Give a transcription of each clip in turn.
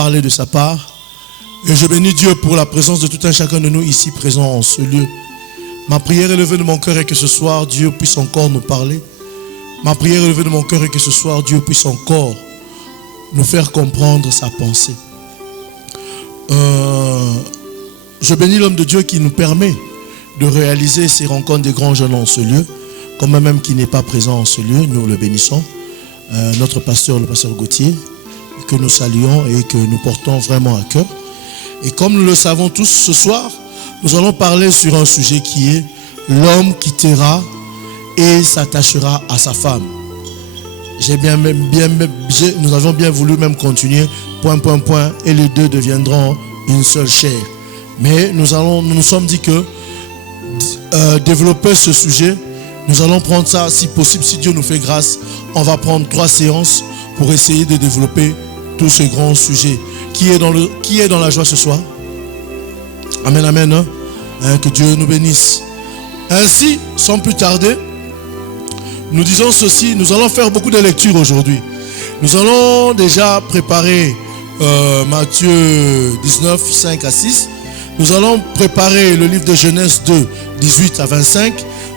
parler de sa part. Et je bénis Dieu pour la présence de tout un chacun de nous ici présents en ce lieu. Ma prière élevée de mon cœur est que ce soir, Dieu puisse encore nous parler. Ma prière élevée de mon cœur est que ce soir, Dieu puisse encore nous faire comprendre sa pensée. Je bénis l'homme de Dieu qui nous permet de réaliser ces rencontres des grands jeunes en ce lieu. Comme même qui n'est pas présent en ce lieu, nous le bénissons. Notre pasteur, le pasteur Gauthier, que nous saluons et que nous portons vraiment à cœur. Et comme nous le savons tous, ce soir, nous allons parler sur un sujet qui est l'homme quittera et s'attachera à sa femme. Nous avons bien voulu même continuer, et les deux deviendront une seule chair. Mais nous nous sommes dit que développer ce sujet, nous allons prendre ça, si possible, si Dieu nous fait grâce, on va prendre 3 séances pour essayer de développer tout ce grand sujet. Qui est dans la joie ce soir? Amen, amen. Que Dieu nous bénisse. Ainsi, sans plus tarder, nous disons ceci, nous allons faire beaucoup de lectures aujourd'hui. Nous allons déjà préparer Matthieu 19, 5 à 6. Nous allons préparer le livre de Genèse 2, 18 à 25.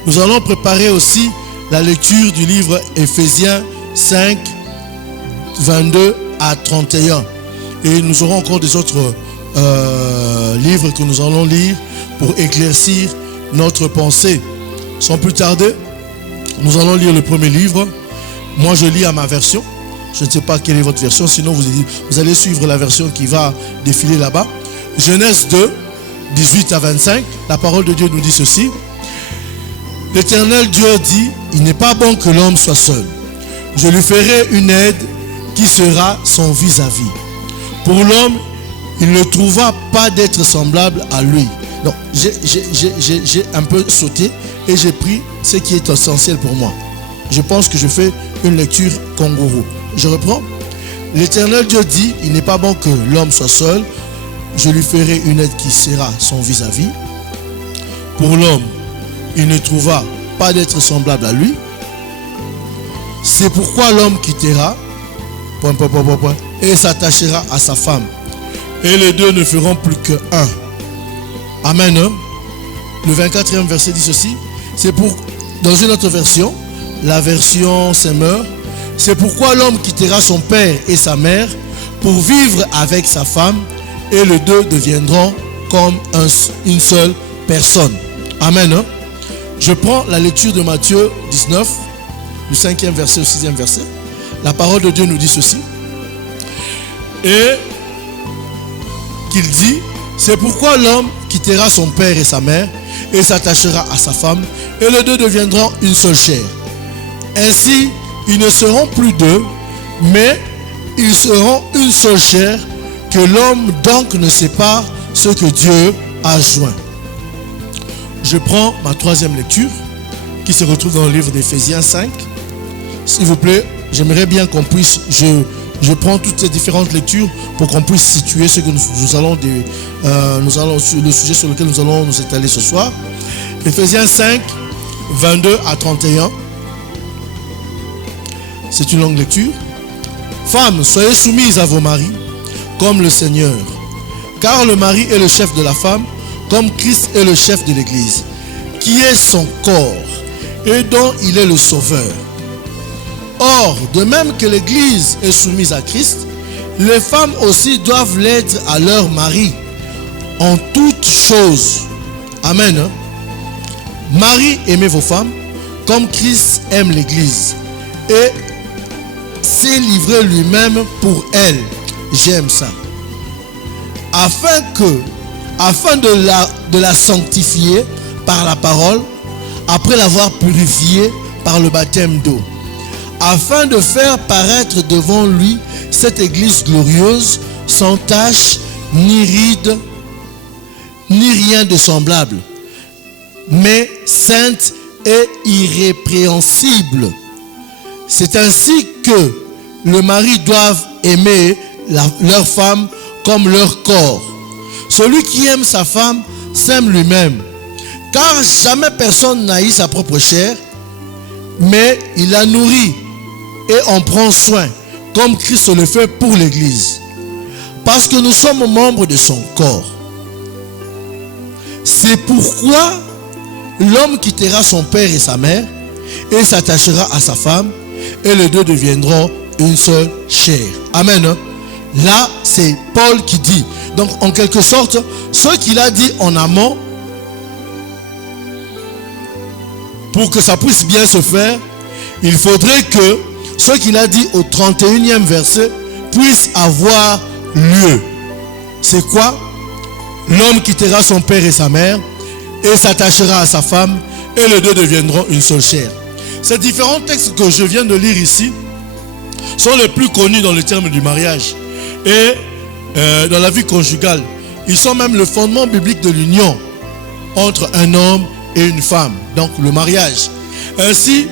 Nous allons préparer aussi la lecture du livre Éphésiens 5, 22 à 31. Et nous aurons encore des autres livres que nous allons lire pour éclaircir notre pensée. Sans plus tarder, nous allons lire le premier livre. Moi, je lis à ma version. Je ne sais pas quelle est votre version, sinon vous allez suivre la version qui va défiler là-bas. Genèse 2, 18 à 25. La parole de Dieu nous dit ceci. L'Éternel Dieu dit, il n'est pas bon que l'homme soit seul. Je lui ferai une aide qui sera son vis-à-vis. Pour l'homme, il ne trouva pas d'être semblable à lui. Donc, j'ai un peu sauté et j'ai pris ce qui est essentiel pour moi. Je pense que je fais une lecture kangourou. Je reprends. L'Éternel Dieu dit, il n'est pas bon que l'homme soit seul. Je lui ferai une aide qui sera son vis-à-vis. Pour l'homme, il ne trouva pas d'être semblable à lui. C'est pourquoi l'homme quittera et s'attachera à sa femme. Et les deux ne feront plus qu'un. Amen. Le 24e verset dit ceci. Dans une autre version, la version Semeur, c'est pourquoi l'homme quittera son père et sa mère pour vivre avec sa femme et les deux deviendront comme une seule personne. Amen. Je prends la lecture de Matthieu 19, du 5e verset au 6e verset. La parole de Dieu nous dit ceci. Et qu'il dit, c'est pourquoi l'homme quittera son père et sa mère et s'attachera à sa femme et les deux deviendront une seule chair. Ainsi, ils ne seront plus deux, mais ils seront une seule chair, que l'homme donc ne sépare ce que Dieu a joint. Je prends ma 3e lecture qui se retrouve dans le livre d'Éphésiens 5. S'il vous plaît, j'aimerais bien qu'on puisse, je prends toutes ces différentes lectures pour qu'on puisse situer ce que nous allons le sujet sur lequel nous allons nous étaler ce soir. Éphésiens 5, 22 à 31. C'est une longue lecture. Femmes, soyez soumises à vos maris, comme le Seigneur. Car le mari est le chef de la femme, comme Christ est le chef de l'Église, qui est son corps, et dont il est le sauveur. Or, de même que l'Église est soumise à Christ, les femmes aussi doivent l'être à leur mari, en toutes choses. Amen. Marie, aimez vos femmes, comme Christ aime l'Église, et s'est livré lui-même pour elle. J'aime ça. Afin de la sanctifier par la parole, après l'avoir purifiée par le baptême d'eau, afin de faire paraître devant lui cette église glorieuse, sans tache, ni ride, ni rien de semblable, mais sainte et irrépréhensible. C'est ainsi que le mari doivent aimer leur femme comme leur corps. Celui qui aime sa femme s'aime lui-même, car jamais personne n'haït sa propre chair, mais il la nourrit et en prend soin, comme Christ le fait pour l'Église, parce que nous sommes membres de son corps. C'est pourquoi l'homme quittera son père et sa mère et s'attachera à sa femme, et les deux deviendront une seule chair. Amen. Là, c'est Paul qui dit. Donc, en quelque sorte, ce qu'il a dit en amont, pour que ça puisse bien se faire, il faudrait que ce qu'il a dit au 31e verset puisse avoir lieu. C'est quoi? L'homme quittera son père et sa mère et s'attachera à sa femme, et les deux deviendront une seule chair. Ces différents textes que je viens de lire ici sont les plus connus dans le terme du mariage et dans la vie conjugale. Ils sont même le fondement biblique de l'union entre un homme et une femme, donc le mariage. Ainsi,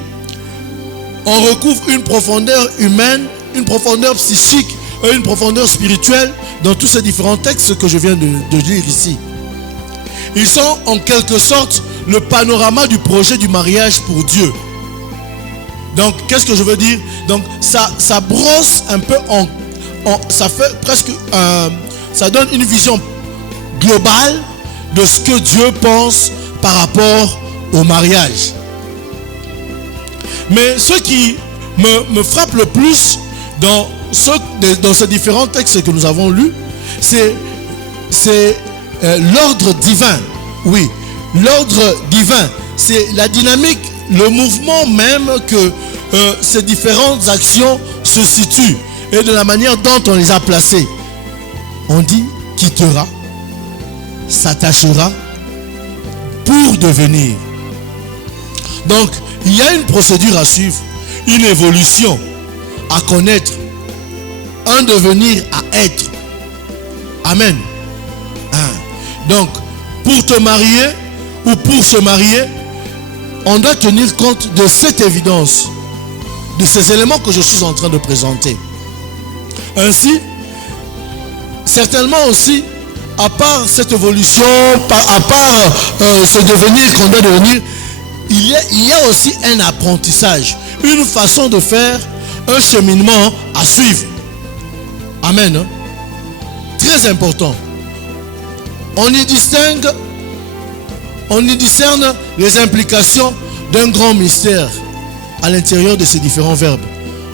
on recouvre une profondeur humaine, une profondeur psychique et une profondeur spirituelle dans tous ces différents textes que je viens de lire ici. Ils sont en quelque sorte le panorama du projet du mariage pour Dieu. Donc, qu'est-ce que je veux dire? Donc, ça brosse un peu ça fait presque ça donne une vision globale de ce que Dieu pense par rapport au mariage. Mais ce qui me frappe le plus dans ces différents textes que nous avons lus, c'est l'ordre divin. Oui, l'ordre divin, c'est la dynamique, le mouvement même que ces différentes actions se situent et de la manière dont on les a placées. On dit quittera, s'attachera pour devenir. Donc, il y a une procédure à suivre, une évolution à connaître, un devenir à être. Amen. Donc, pour te marier ou pour se marier, on doit tenir compte de cette évidence, de ces éléments que je suis en train de présenter. Ainsi, certainement aussi, à part cette évolution, à part ce devenir qu'on doit devenir, il y a aussi un apprentissage, une façon de faire, un cheminement à suivre. Amen. Très important. On y discerne les implications d'un grand mystère à l'intérieur de ces différents verbes.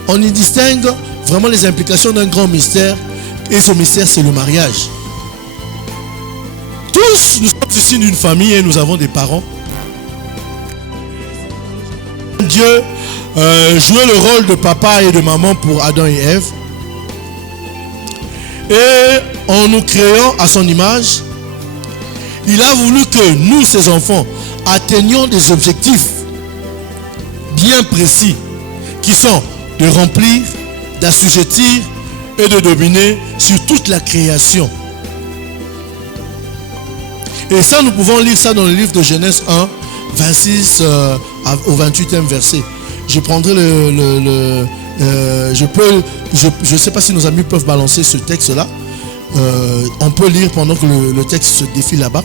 On y distingue vraiment les implications d'un grand mystère, et ce mystère, c'est le mariage. Tous, nous sommes ici d'une famille et nous avons des parents. Dieu jouait le rôle de papa et de maman pour Adam et Ève. Et en nous créant à son image, il a voulu que nous, ses enfants, atteignions des objectifs bien précis qui sont de remplir, d'assujettir et de dominer sur toute la création. Et ça, nous pouvons lire ça dans le livre de Genèse 1, 26 au 28e verset. Je prendrai je ne sais pas si nos amis peuvent balancer ce texte-là. On peut lire pendant que le texte se défile là-bas.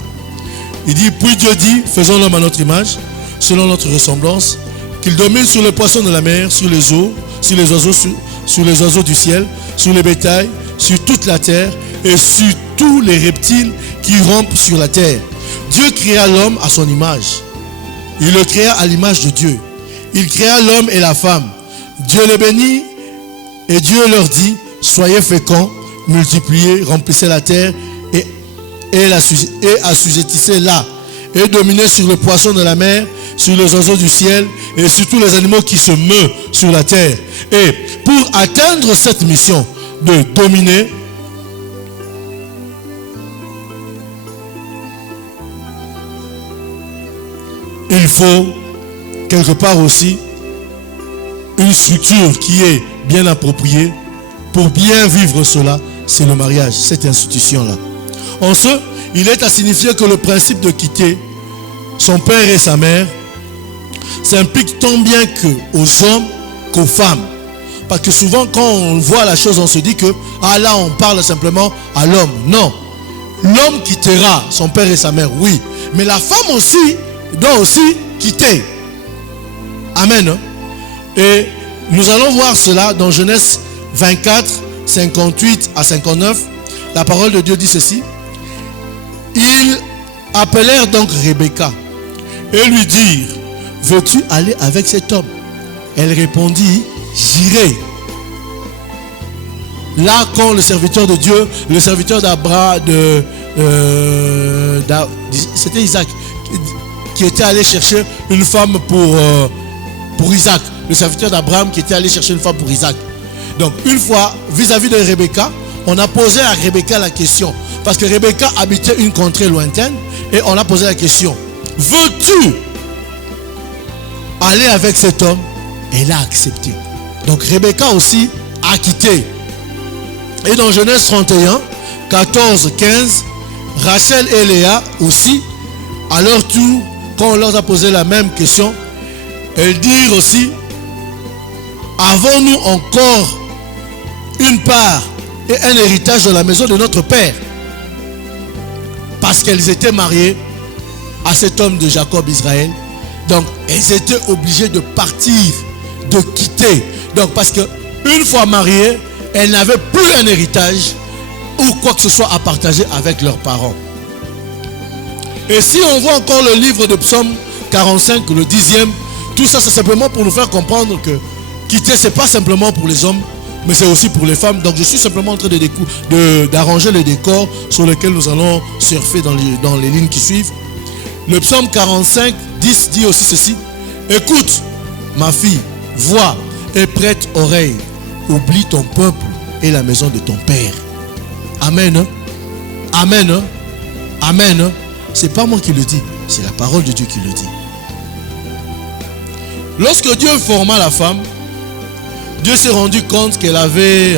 Il dit, puis Dieu dit, faisons l'homme à notre image, selon notre ressemblance, qu'il domine sur les poissons de la mer, sur les eaux, sur les oiseaux du ciel, sur les bétails, sur toute la terre et sur tous les reptiles qui rampent sur la terre. Dieu créa l'homme à son image. Il le créa à l'image de Dieu. Il créa l'homme et la femme. Dieu les bénit et Dieu leur dit, soyez féconds, multipliez, remplissez la terre et assujettissez-la et dominez sur les poissons de la mer, sur les oiseaux du ciel et sur tous les animaux qui se meuvent sur la terre. Et pour atteindre cette mission de dominer, il faut quelque part aussi une structure qui est bien appropriée pour bien vivre cela. C'est le mariage, cette institution-là. En ce, il est à signifier que le principe de quitter son père et sa mère s'implique tant bien aux hommes qu'aux femmes. Parce que souvent, quand on voit la chose, on se dit que là, on parle simplement à l'homme. Non. L'homme quittera son père et sa mère, oui. Mais la femme aussi doit aussi quitter. Amen. Et nous allons voir cela dans Genèse 24, 58 à 59. La parole de Dieu dit ceci. Ils appelèrent donc Rebecca et lui dirent, veux-tu aller avec cet homme? Elle répondit, j'irai. Là, quand le serviteur de Dieu, le serviteur d'Abraham, c'était Isaac, qui était allé chercher une femme pour Isaac. Le serviteur d'Abraham qui était allé chercher une femme pour Isaac. Donc, une fois, vis-à-vis de Rebecca, on a posé à Rebecca la question. Parce que Rebecca habitait une contrée lointaine. Et on a posé la question. Veux-tu aller avec cet homme? Elle a accepté. Donc Rebecca aussi a quitté. Et dans Genèse 31, 14, 15, Rachel et Léa aussi, à leur tour, quand on leur a posé la même question, elles dirent aussi, avons-nous encore une part et un héritage dans la maison de notre père? Parce qu'elles étaient mariées à cet homme de Jacob, Israël. Donc, elles étaient obligées de partir, de quitter. Donc, parce qu'une fois mariées, elles n'avaient plus un héritage ou quoi que ce soit à partager avec leurs parents. Et si on voit encore le livre de Psaume 45, le 10e, tout ça, c'est simplement pour nous faire comprendre que quitter, ce n'est pas simplement pour les hommes, mais c'est aussi pour les femmes. Donc je suis simplement en train d'arranger le décor sur lequel nous allons surfer dans les lignes qui suivent. Le psaume 45, 10 dit aussi ceci. Écoute, ma fille, vois et prête oreille. Oublie ton peuple et la maison de ton père. Amen. Amen. Amen. C'est pas moi qui le dis, c'est la parole de Dieu qui le dit. Lorsque Dieu forma la femme, Dieu s'est rendu compte qu'elle avait,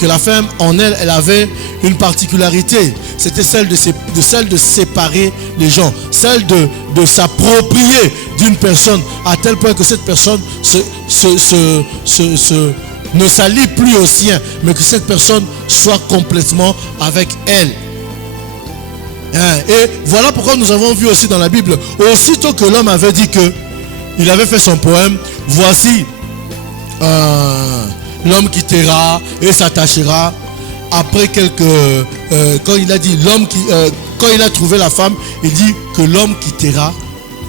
que la femme en elle, elle avait une particularité. C'était celle de séparer les gens, celle de s'approprier d'une personne à tel point que cette personne ne s'allie plus au sien, mais que cette personne soit complètement avec elle. Et voilà pourquoi nous avons vu aussi dans la Bible, aussitôt que l'homme avait dit que il avait fait son poème, voici l'homme quittera et s'attachera. Après quand il a dit quand il a trouvé la femme, il dit que l'homme quittera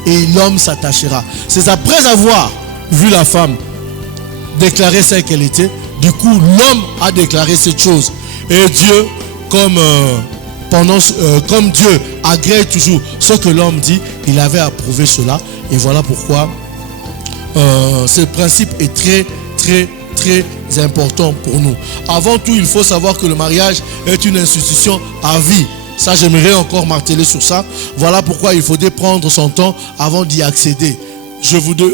et l'homme s'attachera. C'est après avoir vu la femme déclarer ce qu'elle était, du coup l'homme a déclaré cette chose. Et Dieu, comme Dieu agrée toujours ce que l'homme dit, il avait approuvé cela. Et voilà pourquoi ce principe est très important pour nous. Avant tout, il faut savoir que le mariage est une institution à vie. Ça, j'aimerais encore marteler sur ça. Voilà pourquoi il faudrait prendre son temps avant d'y accéder.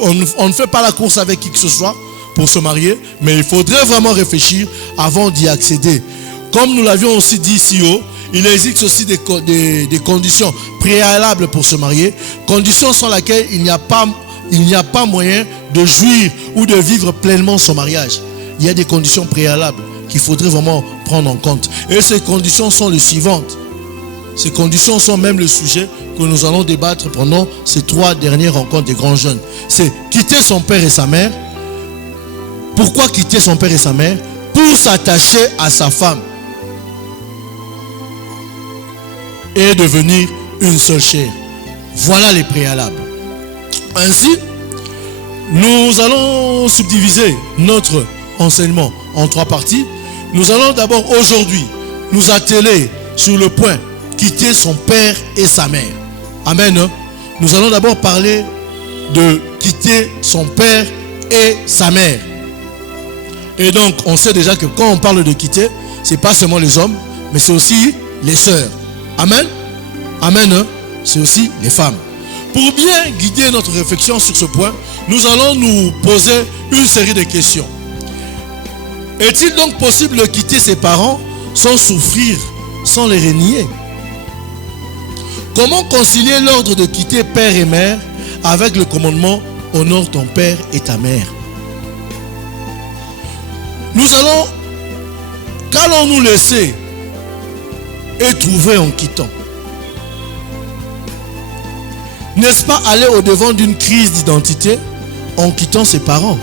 On ne fait pas la course avec qui que ce soit pour se marier, mais il faudrait vraiment réfléchir avant d'y accéder. Comme nous l'avions aussi dit ici haut, il existe aussi des conditions préalables pour se marier, conditions sans lesquelles il n'y a pas moyen de jouir ou de vivre pleinement son mariage. Il y a des conditions préalables qu'il faudrait vraiment prendre en compte. Et ces conditions sont les suivantes. Ces conditions sont même le sujet que nous allons débattre pendant ces 3 dernières rencontres des grands jeunes. C'est quitter son père et sa mère. Pourquoi quitter son père et sa mère? Pour s'attacher à sa femme et devenir une seule chair. Voilà les préalables. Ainsi, nous allons subdiviser notre enseignement en 3 parties. Nous allons d'abord aujourd'hui nous atteler sur le point quitter son père et sa mère. Amen. Nous allons d'abord parler de quitter son père et sa mère. Et donc, on sait déjà que quand on parle de quitter, c'est pas seulement les hommes, mais c'est aussi les sœurs. Amen. Amen. C'est aussi les femmes. Pour bien guider notre réflexion sur ce point, nous allons nous poser une série de questions. Est-il donc possible de quitter ses parents sans souffrir, sans les renier? Comment concilier l'ordre de quitter père et mère avec le commandement « honore ton père et ta mère » ? Qu'allons-nous laisser et trouver en quittant? N'est-ce pas aller au-devant d'une crise d'identité en quittant ses parents?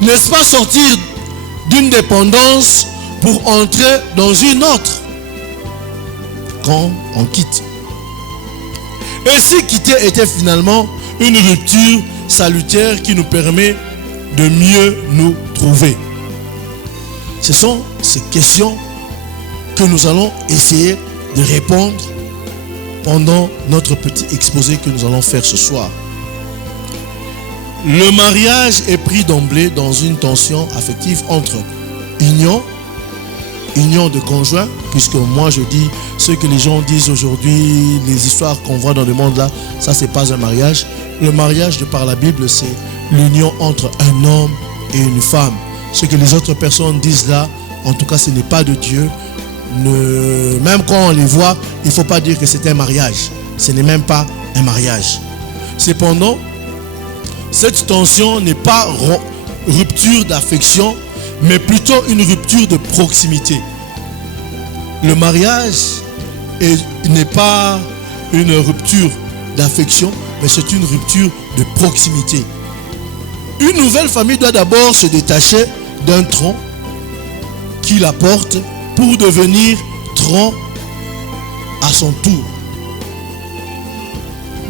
N'est-ce pas sortir d'une dépendance pour entrer dans une autre quand on quitte. Et si quitter était finalement une rupture salutaire qui nous permet de mieux nous trouver? Ce sont ces questions que nous allons essayer de répondre pendant notre petit exposé que nous allons faire ce soir. Le mariage est pris d'emblée dans une tension affective entre union de conjoints, puisque moi je dis ce que les gens disent aujourd'hui, les histoires qu'on voit dans le monde là, ça c'est pas un mariage. Le mariage de par la Bible, c'est l'union entre un homme et une femme. Ce que les autres personnes disent là, en tout cas ce n'est pas de Dieu. Même quand on les voit, il ne faut pas dire que c'est un mariage. Ce n'est même pas un mariage. Cependant, cette tension n'est pas rupture d'affection, mais plutôt une rupture de proximité. Le mariage n'est pas une rupture d'affection, mais c'est une rupture de proximité. Une nouvelle famille doit d'abord se détacher d'un tronc qui la porte pour devenir tronc à son tour.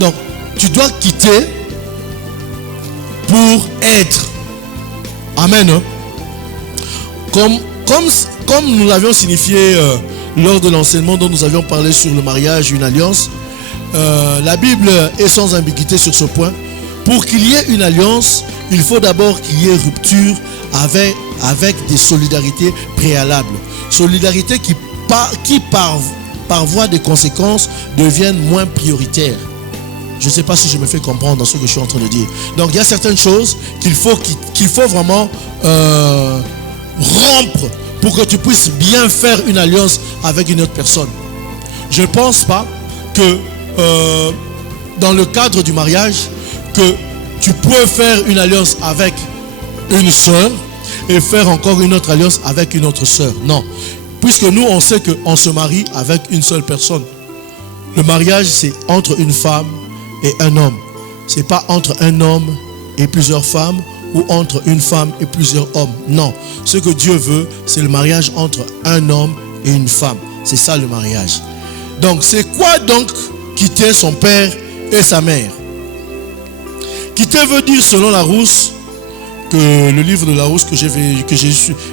Donc, tu dois quitter pour être. Amen. Comme nous l'avions signifié lors de l'enseignement dont nous avions parlé sur le mariage, une alliance, la Bible est sans ambiguïté sur ce point. Pour qu'il y ait une alliance, il faut d'abord qu'il y ait rupture avec des solidarités préalables. Solidarités qui par voie de conséquences deviennent moins prioritaires. Je ne sais pas si je me fais comprendre dans ce que je suis en train de dire. Donc il y a certaines choses qu'il faut vraiment rompre pour que tu puisses bien faire une alliance avec une autre personne. Je ne pense pas que dans le cadre du mariage, que tu peux faire une alliance avec une soeur et faire encore une autre alliance avec une autre soeur. Non. Puisque nous, on sait qu'on se marie avec une seule personne. Le mariage, c'est entre une femme et un homme. Ce n'est pas entre un homme et plusieurs femmes ou entre une femme et plusieurs hommes. Non. Ce que Dieu veut, c'est le mariage entre un homme et une femme. C'est ça le mariage. Donc, c'est quoi donc quitter son père et sa mère? Quitter veut dire, selon Larousse, que le livre de Larousse que j'ai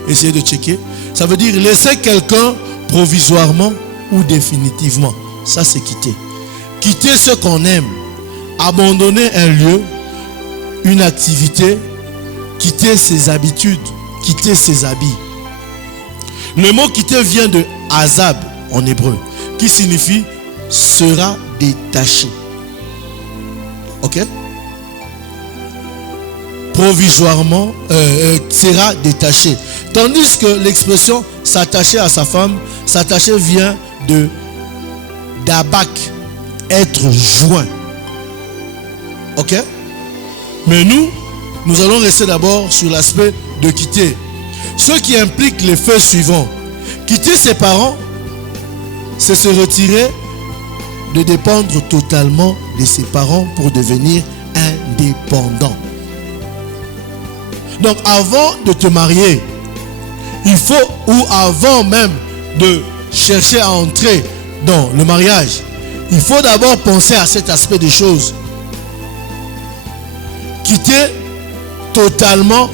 essayé de checker, ça veut dire laisser quelqu'un provisoirement ou définitivement. Ça, c'est quitter. Quitter ce qu'on aime, abandonner un lieu, une activité, quitter ses habitudes, quitter ses habits. Le mot quitter vient de azab en hébreu, qui signifie sera détaché. Ok? Provisoirement sera détaché. Tandis que l'expression s'attacher à sa femme, s'attacher vient de d'abak, être joint. Ok? Mais nous allons rester d'abord sur l'aspect de quitter. Ce qui implique les faits suivants. Quitter ses parents, c'est se retirer de dépendre totalement de ses parents pour devenir indépendant. Donc avant de te marier, il faut, ou avant même de chercher à entrer dans le mariage, il faut d'abord penser à cet aspect des choses. Quitter totalement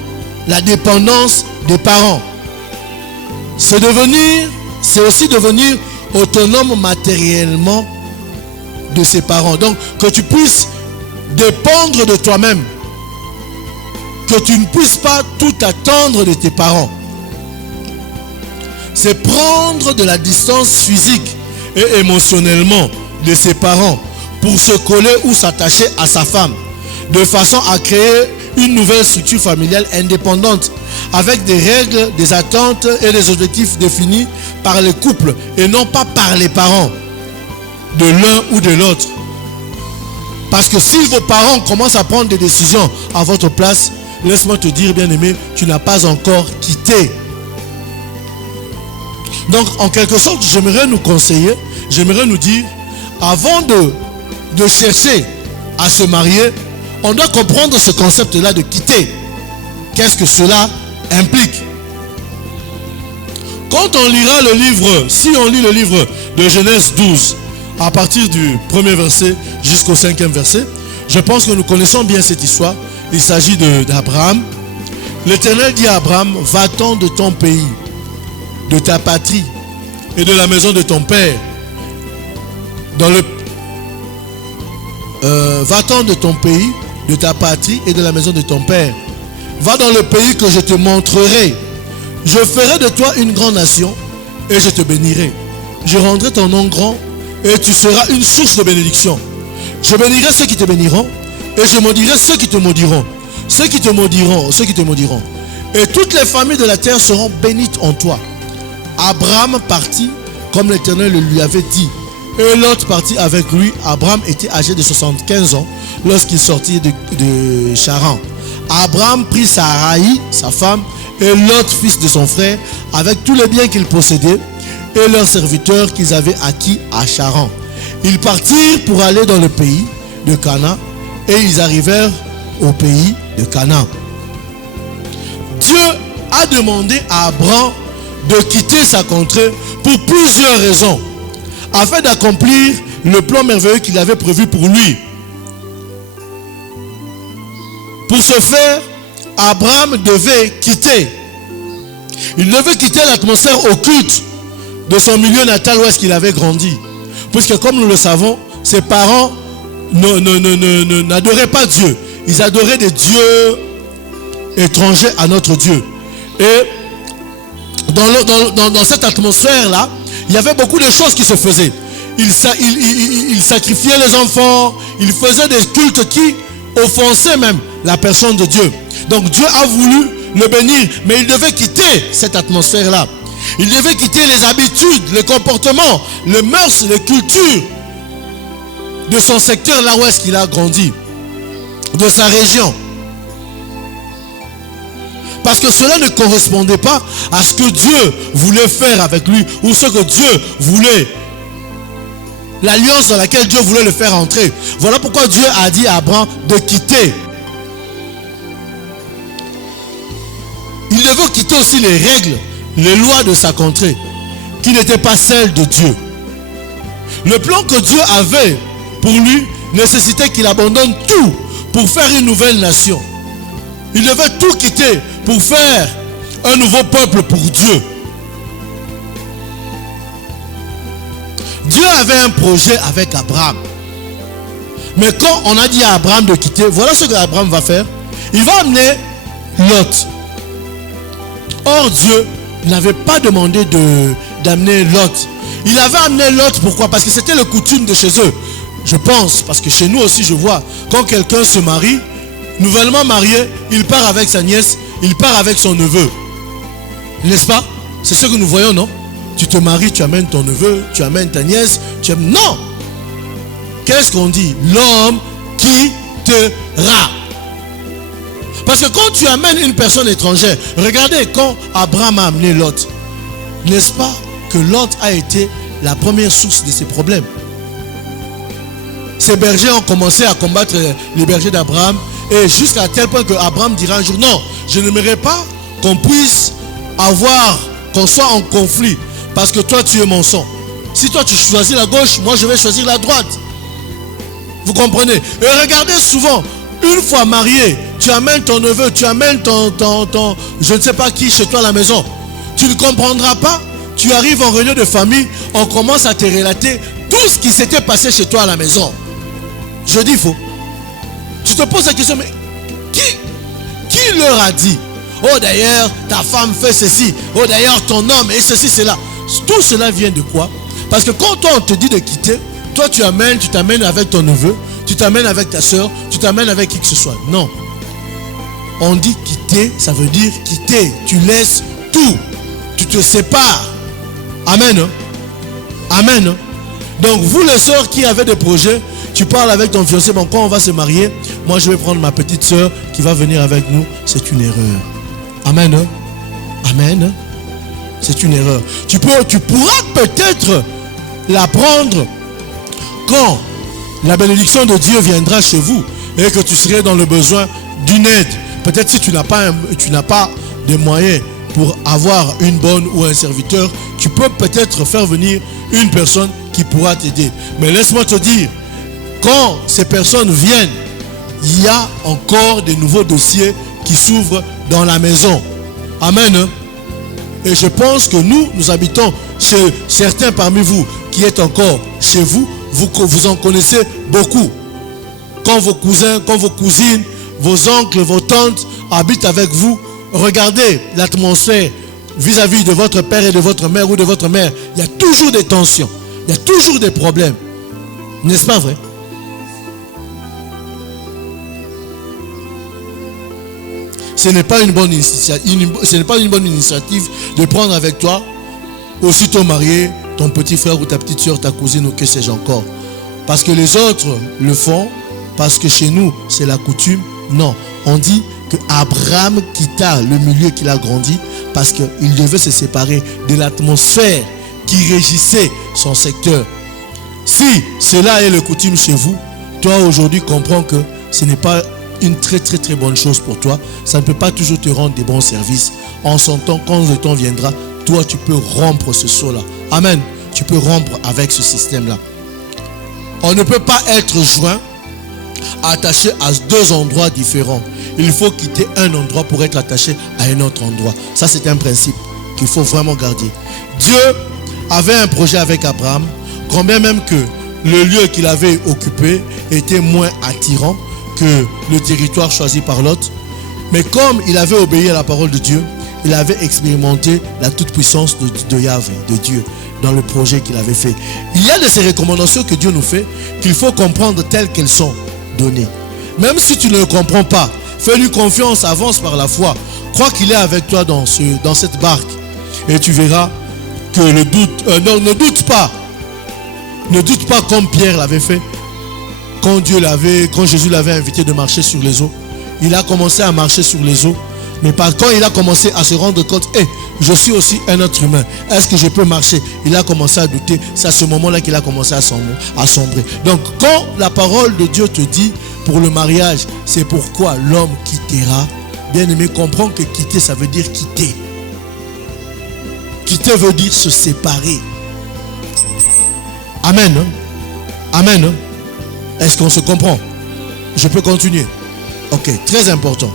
la dépendance des parents. C'est aussi devenir autonome matériellement de ses parents. Donc que tu puisses dépendre de toi-même. Que tu ne puisses pas tout attendre de tes parents. C'est prendre de la distance physique et émotionnellement de ses parents pour se coller ou s'attacher à sa femme, de façon à créer une nouvelle structure familiale indépendante avec des règles, des attentes et des objectifs définis par les couples et non pas par les parents de l'un ou de l'autre. Parce que si vos parents commencent à prendre des décisions à votre place, laisse-moi te dire, bien-aimé, tu n'as pas encore quitté. Donc, en quelque sorte, j'aimerais nous conseiller, j'aimerais nous dire, avant de chercher à se marier, on doit comprendre ce concept-là de quitter. Qu'est-ce que cela implique? Quand on lira le livre, si on lit le livre de Genèse 12, à partir du premier verset jusqu'au 5e verset, je pense que nous connaissons bien cette histoire. Il s'agit d'Abraham. L'Éternel dit à Abraham, va-t'en de ton pays, de ta patrie et de la maison de ton père. Va-t'en de ton pays, de ta patrie et de la maison de ton père. Va dans le pays que je te montrerai. Je ferai de toi une grande nation et je te bénirai. Je rendrai ton nom grand et tu seras une source de bénédiction. Je bénirai ceux qui te béniront et je maudirai ceux qui te maudiront. Ceux qui te maudiront. Et toutes les familles de la terre seront bénites en toi. Abraham partit comme l'Éternel le lui avait dit. Et Lot partit avec lui. Abraham était âgé de 75 ans lorsqu'il sortit de Charan. Abraham prit Sarai, sa femme, et Lot, fils de son frère, avec tous les biens qu'ils possédaient et leurs serviteurs qu'ils avaient acquis à Charan. Ils partirent pour aller dans le pays de Canaan et ils arrivèrent au pays de Canaan. Dieu a demandé à Abraham de quitter sa contrée pour plusieurs raisons, afin d'accomplir le plan merveilleux qu'il avait prévu pour lui. Pour ce faire, Abraham devait quitter. Il devait quitter l'atmosphère occulte de son milieu natal où est-ce qu'il avait grandi. Puisque comme nous le savons, ses parents n'adoraient pas Dieu. Ils adoraient des dieux étrangers à notre Dieu. Et dans cette atmosphère-là, il y avait beaucoup de choses qui se faisaient. Ils sacrifiaient les enfants, ils faisaient des cultes qui offensaient même la personne de Dieu. Donc Dieu a voulu le bénir, mais il devait quitter cette atmosphère-là. Il devait quitter les habitudes, les comportements, les mœurs, les cultures de son secteur, là où est-ce qu'il a grandi, de sa région. Parce que cela ne correspondait pas à ce que Dieu voulait faire avec lui, ou ce que Dieu voulait, l'alliance dans laquelle Dieu voulait le faire entrer. Voilà pourquoi Dieu a dit à Abraham de quitter. Il devait quitter aussi les règles, les lois de sa contrée, qui n'étaient pas celles de Dieu. Le plan que Dieu avait pour lui nécessitait qu'il abandonne tout pour faire une nouvelle nation. Il devait tout quitter pour faire un nouveau peuple pour Dieu. Dieu avait un projet avec Abraham. Mais quand on a dit à Abraham de quitter, voilà ce qu'Abraham va faire. Il va amener Lot. Or Dieu n'avait pas demandé d'amener Lot. Il avait amené Lot, pourquoi? Parce que c'était le coutume de chez eux. Je pense, parce que chez nous aussi je vois, quand quelqu'un se marie, nouvellement marié, il part avec sa nièce, il part avec son neveu. N'est-ce pas? C'est ce que nous voyons, non? Tu te maries, tu amènes ton neveu, tu amènes ta nièce, tu amènes... Non! Qu'est-ce qu'on dit? L'homme quittera. Parce que quand tu amènes une personne étrangère, regardez quand Abraham a amené Lot, n'est-ce pas que Lot a été la première source de ses problèmes? Ces bergers ont commencé à combattre les bergers d'Abraham, et jusqu'à tel point que Abraham dira un jour, non, je n'aimerais pas qu'on puisse qu'on soit en conflit, parce que toi tu es mon sang. Si toi tu choisis la gauche, moi je vais choisir la droite. Vous comprenez? Et regardez souvent, une fois marié, tu amènes ton neveu, tu amènes ton je ne sais pas qui chez toi à la maison. Tu ne comprendras pas. Tu arrives en réunion de famille, on commence à te relater tout ce qui s'était passé chez toi à la maison. Je dis faux. Tu te poses la question, mais qui leur a dit? Oh d'ailleurs, ta femme fait ceci. Oh d'ailleurs, ton homme et ceci, cela. Tout cela vient de quoi? Parce que quand toi on te dit de quitter, toi tu t'amènes avec ton neveu, tu t'amènes avec ta soeur, tu t'amènes avec qui que ce soit. Non. On dit quitter, ça veut dire quitter. Tu laisses tout. Tu te sépares. Amen. Amen. Donc vous les sœurs qui avez des projets, tu parles avec ton fiancé, bon quand on va se marier, moi je vais prendre ma petite soeur qui va venir avec nous. C'est une erreur. Amen. Amen. C'est une erreur. Tu pourras peut-être la prendre quand la bénédiction de Dieu viendra chez vous et que tu serais dans le besoin d'une aide. Peut-être si tu n'as pas des moyens pour avoir une bonne ou un serviteur, tu peux peut-être faire venir une personne qui pourra t'aider. Mais laisse-moi te dire, quand ces personnes viennent, il y a encore de nouveaux dossiers qui s'ouvrent dans la maison. Amen. Et je pense que nous habitons chez certains parmi vous qui êtes encore chez vous, vous en connaissez beaucoup. Quand vos cousins, quand vos cousines, vos oncles, vos tantes habitent avec vous, regardez l'atmosphère vis-à-vis de votre père et de votre mère ou de votre mère. Il y a toujours des tensions, il y a toujours des problèmes. N'est-ce pas vrai? Ce n'est pas une bonne initiative de prendre avec toi, aussitôt marié, ton petit frère ou ta petite soeur, ta cousine ou que sais-je encore. Parce que les autres le font, parce que chez nous, c'est la coutume. Non, on dit que Abraham quitta le milieu qu'il a grandi parce qu'il devait se séparer de l'atmosphère qui régissait son secteur. Si cela est le coutume chez vous, toi aujourd'hui comprends que ce n'est pas une très bonne chose pour toi. Ça ne peut pas toujours te rendre des bons services. En son temps, quand le temps viendra, toi tu peux rompre ce saut-là. Amen. Tu peux rompre avec ce système-là. On ne peut pas être joint, attaché à deux endroits différents. Il faut quitter un endroit pour être attaché à un autre endroit. Ça, c'est un principe qu'il faut vraiment garder. Dieu avait un projet avec Abraham, quand bien même que le lieu qu'il avait occupé était moins attirant que le territoire choisi par Lot. Mais comme il avait obéi à la parole de Dieu, il avait expérimenté la toute-puissance de Yahvé, de Dieu, dans le projet qu'il avait fait. Il y a de ces recommandations que Dieu nous fait qu'il faut comprendre telles qu'elles sont données. Même si tu ne le comprends pas, fais-lui confiance, avance par la foi. Crois qu'il est avec toi dans cette barque. Et tu verras que le doute, ne doute pas. Ne doute pas comme Pierre l'avait fait. Quand Jésus l'avait invité de marcher sur les eaux, il a commencé à marcher sur les eaux. Mais quand il a commencé à se rendre compte, je suis aussi un être humain. Est-ce que je peux marcher? Il a commencé à douter. C'est à ce moment-là qu'il a commencé à sombrer. Donc, quand la parole de Dieu te dit, pour le mariage, c'est pourquoi l'homme quittera. Bien aimé, comprends que quitter, ça veut dire quitter. Quitter veut dire se séparer. Amen. Amen. Est-ce qu'on se comprend? Je peux continuer? Ok, très important.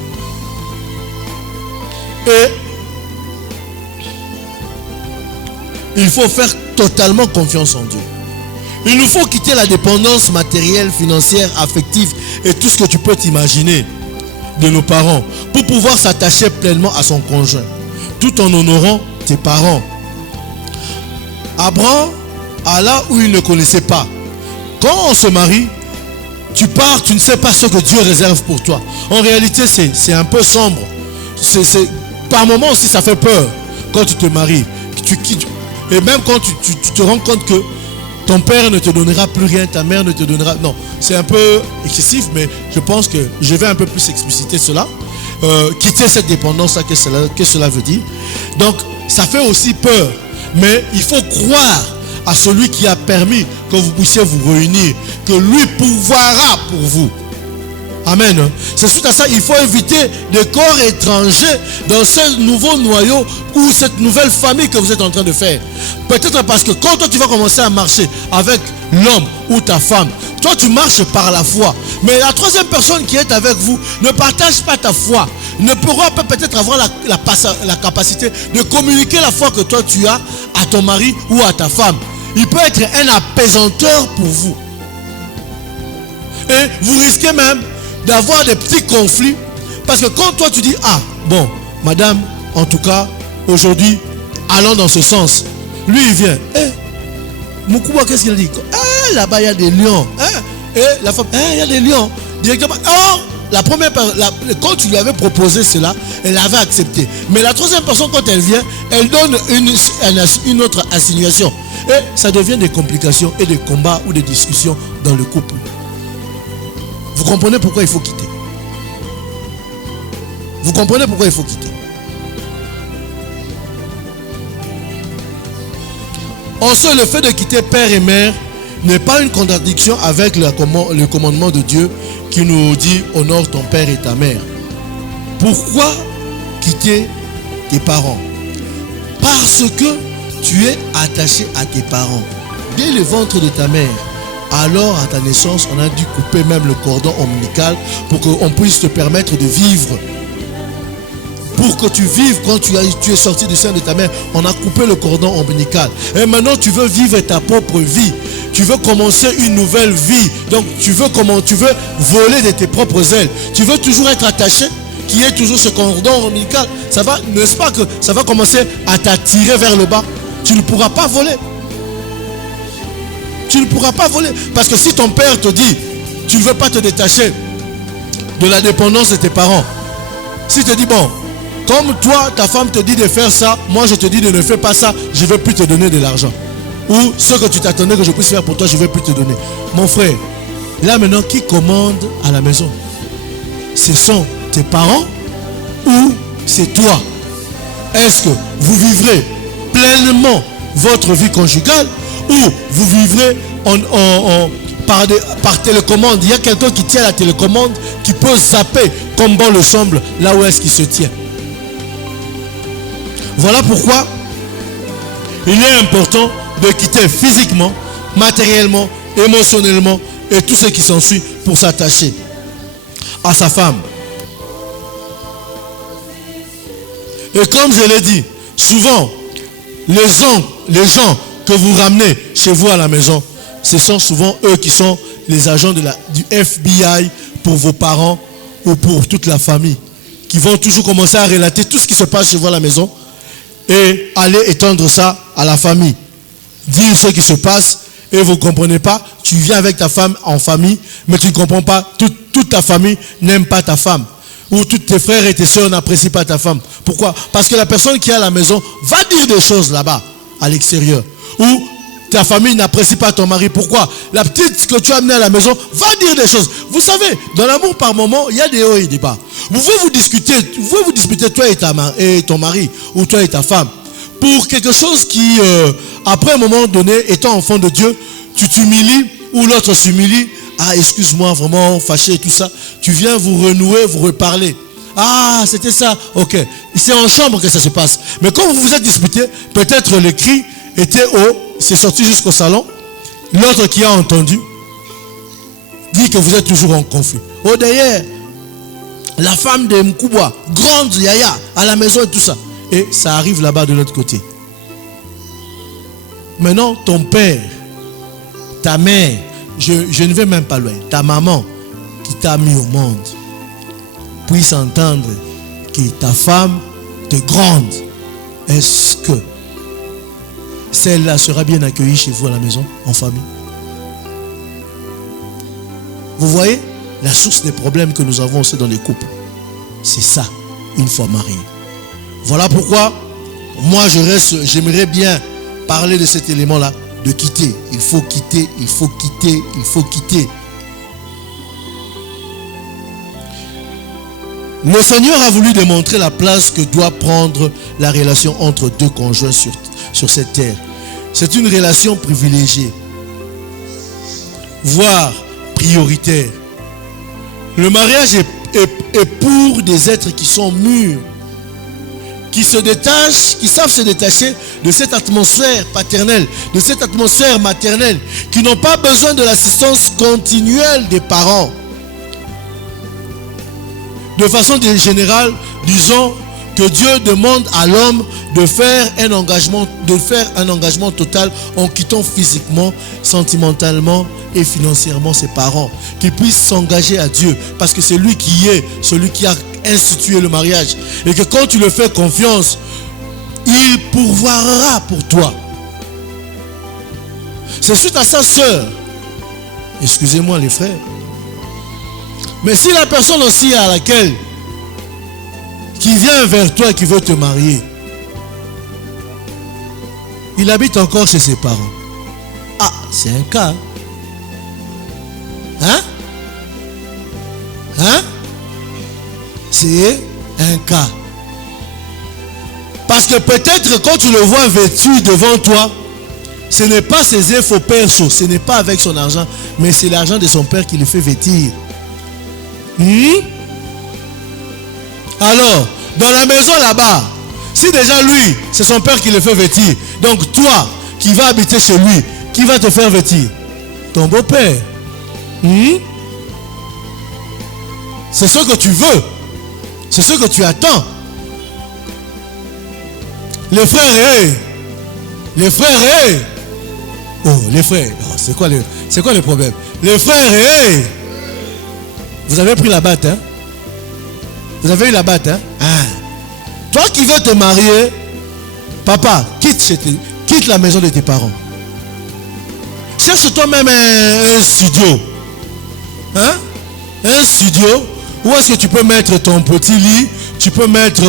Et il faut faire totalement confiance en Dieu. Il nous faut quitter la dépendance matérielle, financière, affective et tout ce que tu peux t'imaginer de nos parents pour pouvoir s'attacher pleinement à son conjoint, tout en honorant tes parents. Abraham alla où il ne connaissait pas. Quand on se marie, tu pars, tu ne sais pas ce que Dieu réserve pour toi. En réalité, c'est un peu sombre. Par moments aussi, ça fait peur quand tu te maries. Tu quittes. Et même quand tu te rends compte que ton père ne te donnera plus rien, ta mère ne te donnera... Non, c'est un peu excessif, mais je pense que je vais un peu plus expliciter cela. Quitter cette dépendance-là, que cela veut dire. Donc, ça fait aussi peur. Mais il faut croire à celui qui a permis que vous puissiez vous réunir, que lui pourvoira pour vous. Amen. C'est suite à ça, il faut éviter des corps étrangers dans ce nouveau noyau ou cette nouvelle famille que vous êtes en train de faire. Peut-être parce que quand toi tu vas commencer à marcher avec l'homme ou ta femme, toi tu marches par la foi. Mais la troisième personne qui est avec vous ne partage pas ta foi. Ne pourra pas peut-être avoir la capacité de communiquer la foi que toi tu as à ton mari ou à ta femme. Il peut être un apaisanteur pour vous. Et vous risquez même d'avoir des petits conflits. Parce que quand toi tu dis, ah bon, madame, en tout cas, aujourd'hui, allons dans ce sens. Lui il vient, Moukouba, qu'est-ce qu'il a dit? Là-bas il y a des lions. La femme, il y a des lions. Directement. Or, quand tu lui avais proposé cela, elle avait accepté. Mais la troisième personne, quand elle vient, elle donne une autre assignation. Et ça devient des complications et des combats ou des discussions dans le couple. Vous comprenez pourquoi il faut quitter? Vous comprenez pourquoi il faut quitter? Ensuite, le fait de quitter père et mère n'est pas une contradiction avec le commandement de Dieu qui nous dit honore ton père et ta mère. Pourquoi quitter tes parents. Parce que tu es attaché à tes parents. Dès le ventre de ta mère, alors à ta naissance, on a dû couper même le cordon ombilical pour qu'on puisse te permettre de vivre. Pour que tu vives quand tu es sorti du sein de ta mère, on a coupé le cordon ombilical. Et maintenant tu veux vivre ta propre vie. Tu veux commencer une nouvelle vie. Donc tu veux voler de tes propres ailes. Tu veux toujours être attaché, qui est toujours ce cordon ombilical. Ça va, n'est-ce pas que ça va commencer à t'attirer vers le bas? Tu ne pourras pas voler. Tu ne pourras pas voler. Parce que si ton père te dit, tu ne veux pas te détacher de la dépendance de tes parents. S'il te dit, bon, comme toi, ta femme te dit de faire ça, moi je te dis de ne faire pas ça, je ne vais plus te donner de l'argent. Ou ce que tu t'attendais que je puisse faire pour toi, je ne vais plus te donner. Mon frère, là maintenant, qui commande à la maison? Ce sont tes parents ou c'est toi? Est-ce que vous vivrez pleinement votre vie conjugale ou vous vivrez par télécommande? Il y a quelqu'un qui tient la télécommande qui peut zapper comme bon le semble là où est-ce qu'il se tient. Voilà pourquoi il est important de quitter physiquement, matériellement, émotionnellement et tout ce qui s'ensuit pour s'attacher à sa femme. Et comme je l'ai dit, souvent les gens que vous ramenez chez vous à la maison, ce sont souvent eux qui sont les agents du FBI pour vos parents ou pour toute la famille, qui vont toujours commencer à relater tout ce qui se passe chez vous à la maison et aller étendre ça à la famille. Dire ce qui se passe et vous ne comprenez pas, tu viens avec ta femme en famille, mais tu ne comprends pas, toute ta famille n'aime pas ta femme. Ou tous tes frères et tes soeurs n'apprécient pas ta femme. Pourquoi? Parce que la personne qui est à la maison va dire des choses là-bas, à l'extérieur. Ou ta famille n'apprécie pas ton mari. Pourquoi? La petite que tu as amenée à la maison va dire des choses. Vous savez, dans l'amour par moment, il y a des hauts et des bas. Vous pouvez vous disputer toi et ton mari, ou toi et ta femme, pour quelque chose qui, après un moment donné, étant enfant de Dieu, tu t'humilies, ou l'autre s'humilie. Ah, excuse-moi, vraiment fâché et tout ça. Tu viens vous renouer, vous reparler. Ah, c'était ça. Ok. C'est en chambre que ça se passe. Mais quand vous vous êtes disputé, peut-être le cri était haut, c'est sorti jusqu'au salon. L'autre qui a entendu dit que vous êtes toujours en conflit. Oh, d'ailleurs, la femme de Mkouba, grande yaya, à la maison et tout ça. Et ça arrive là-bas de l'autre côté. Maintenant, ton père, ta mère, je ne vais même pas loin, ta maman qui t'a mis au monde, puisse entendre que ta femme te gronde. Est-ce que celle-là sera bien accueillie chez vous à la maison, en famille? Vous voyez la source des problèmes que nous avons aussi dans les couples. C'est ça, une fois marié. Voilà pourquoi moi j'aimerais bien parler de cet élément-là, de quitter. Il faut quitter, il faut quitter, il faut quitter. Le Seigneur a voulu démontrer la place que doit prendre la relation entre deux conjoints sur cette terre. C'est une relation privilégiée, voire prioritaire. Le mariage est pour des êtres qui sont mûrs, qui se détachent, qui savent se détacher de cette atmosphère paternelle, de cette atmosphère maternelle, qui n'ont pas besoin de l'assistance continuelle des parents. De façon générale, disons que Dieu demande à l'homme de faire un engagement total en quittant physiquement, sentimentalement et financièrement ses parents. Qu'il puisse s'engager à Dieu parce que c'est lui qui est celui qui a institué le mariage. Et que quand tu le fais confiance, il pourvoira pour toi. C'est suite à sa sœur. Excusez-moi les frères. Mais si la personne aussi à laquelle qui vient vers toi et qui veut te marier, il habite encore chez ses parents. Ah, c'est un cas. Hein? C'est un cas. Parce que peut-être quand tu le vois vêtu devant toi, ce n'est pas ses infos perso, ce n'est pas avec son argent, mais c'est l'argent de son père qui le fait vêtir. Alors, dans la maison là-bas, Si déjà lui, c'est son père qui le fait vêtir, donc toi, qui vas habiter chez lui, qui va te faire vêtir? Ton beau-père. C'est ce que tu veux. C'est ce que tu attends. Les frères, les frères, oh, les frères, oh, c'est quoi le problème? Les frères, vous avez pris la batte, hein? Vous avez eu la batte, hein? Toi qui veux te marier, papa, quitte la maison de tes parents. Cherche toi-même un studio. Hein? Un studio où est-ce que tu peux mettre ton petit lit, tu peux mettre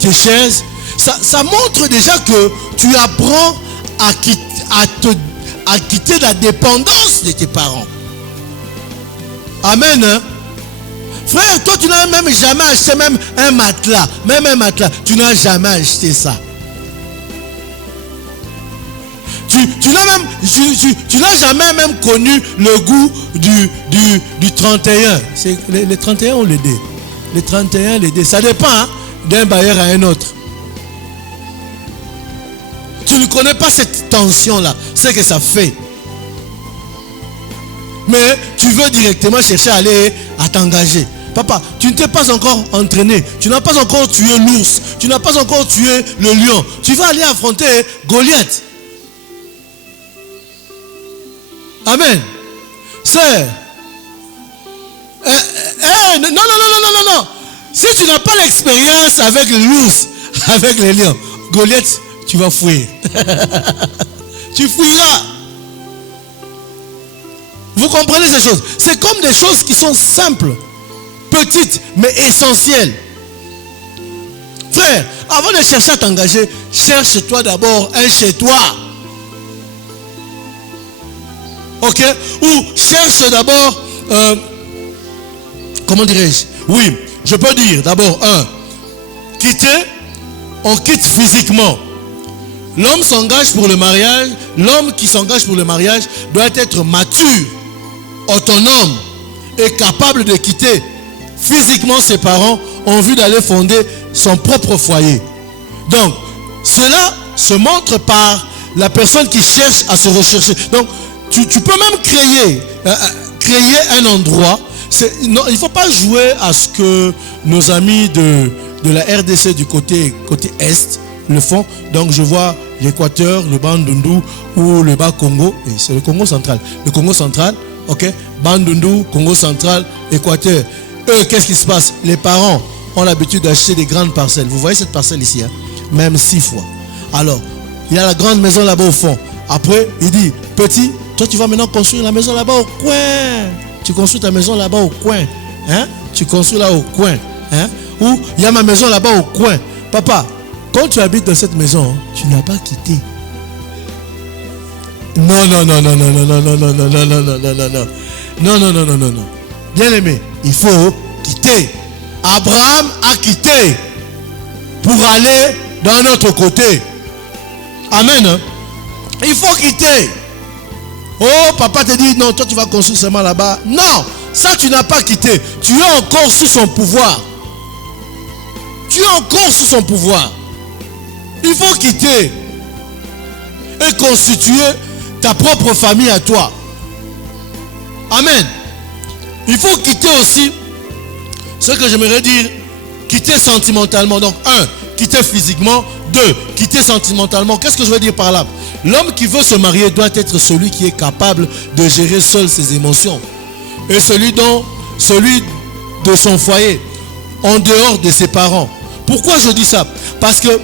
tes chaises. Ça montre déjà que tu apprends à quitter la dépendance de tes parents. Amen. Hein? Frère, toi tu n'as même jamais acheté même un matelas. Même un matelas, tu n'as jamais acheté ça. Tu n'as jamais même connu le goût du 31. C'est les 31 ou les dés? Les 31, les dés. Ça dépend hein, d'un bailleur à un autre. Tu ne connais pas cette tension-là. C'est que ça fait. Mais tu veux directement chercher à t'engager. Papa, tu ne t'es pas encore entraîné. Tu n'as pas encore tué l'ours. Tu n'as pas encore tué le lion. Tu vas aller affronter Goliath. Amen. C'est... non. Si tu n'as pas l'expérience avec l'ours, avec les lions, Goliath, tu vas fuir. Tu fuiras. Vous comprenez ces choses? C'est comme des choses qui sont simples, petites, mais essentielles. Frère, avant de chercher à t'engager, cherche-toi d'abord un chez toi. Ok? Ou cherche d'abord, comment dirais-je? Oui, je peux dire d'abord, quitter, on quitte physiquement. L'homme s'engage pour le mariage, l'homme qui s'engage pour le mariage doit être mature, autonome et capable de quitter physiquement ses parents en vue d'aller fonder son propre foyer. Donc, cela se montre par la personne qui cherche à se rechercher. Donc, tu peux même créer un endroit. Non, il ne faut pas jouer à ce que nos amis de la RDC du côté Est le font. Donc, je vois l'Équateur, le Bandundu ou le Bas-Congo. C'est le Congo central. Le Congo central, ok. Bandundu, Congo central, Équateur. Eux, qu'est-ce qui se passe? Les parents ont l'habitude d'acheter des grandes parcelles. Vous voyez cette parcelle ici, hein? Même 6 fois. Alors, il y a la grande maison là-bas au fond. Après, il dit, petit, toi tu vas maintenant construire la maison là-bas au coin. Tu construis ta maison là-bas au coin. Hein? Tu construis là au coin. Hein? Ou il y a ma maison là-bas au coin. Papa, quand tu habites dans cette maison, tu n'as pas quitté. Non. Bien aimé, il faut quitter. Abraham a quitté pour aller d'un autre côté. Amen. Il faut quitter. Oh, papa te dit, non, toi tu vas construire seulement là-bas. Non, ça tu n'as pas quitté. Tu es encore sous son pouvoir. Tu es encore sous son pouvoir. Il faut quitter et constituer ta propre famille à toi. Amen. Il faut quitter aussi ce que j'aimerais dire, quitter sentimentalement. Donc, 1, quitter physiquement. 2, quitter sentimentalement. Qu'est-ce que je veux dire par là? L'homme qui veut se marier doit être celui qui est capable de gérer seul ses émotions. Et celui de son foyer, en dehors de ses parents. Pourquoi je dis ça? Parce que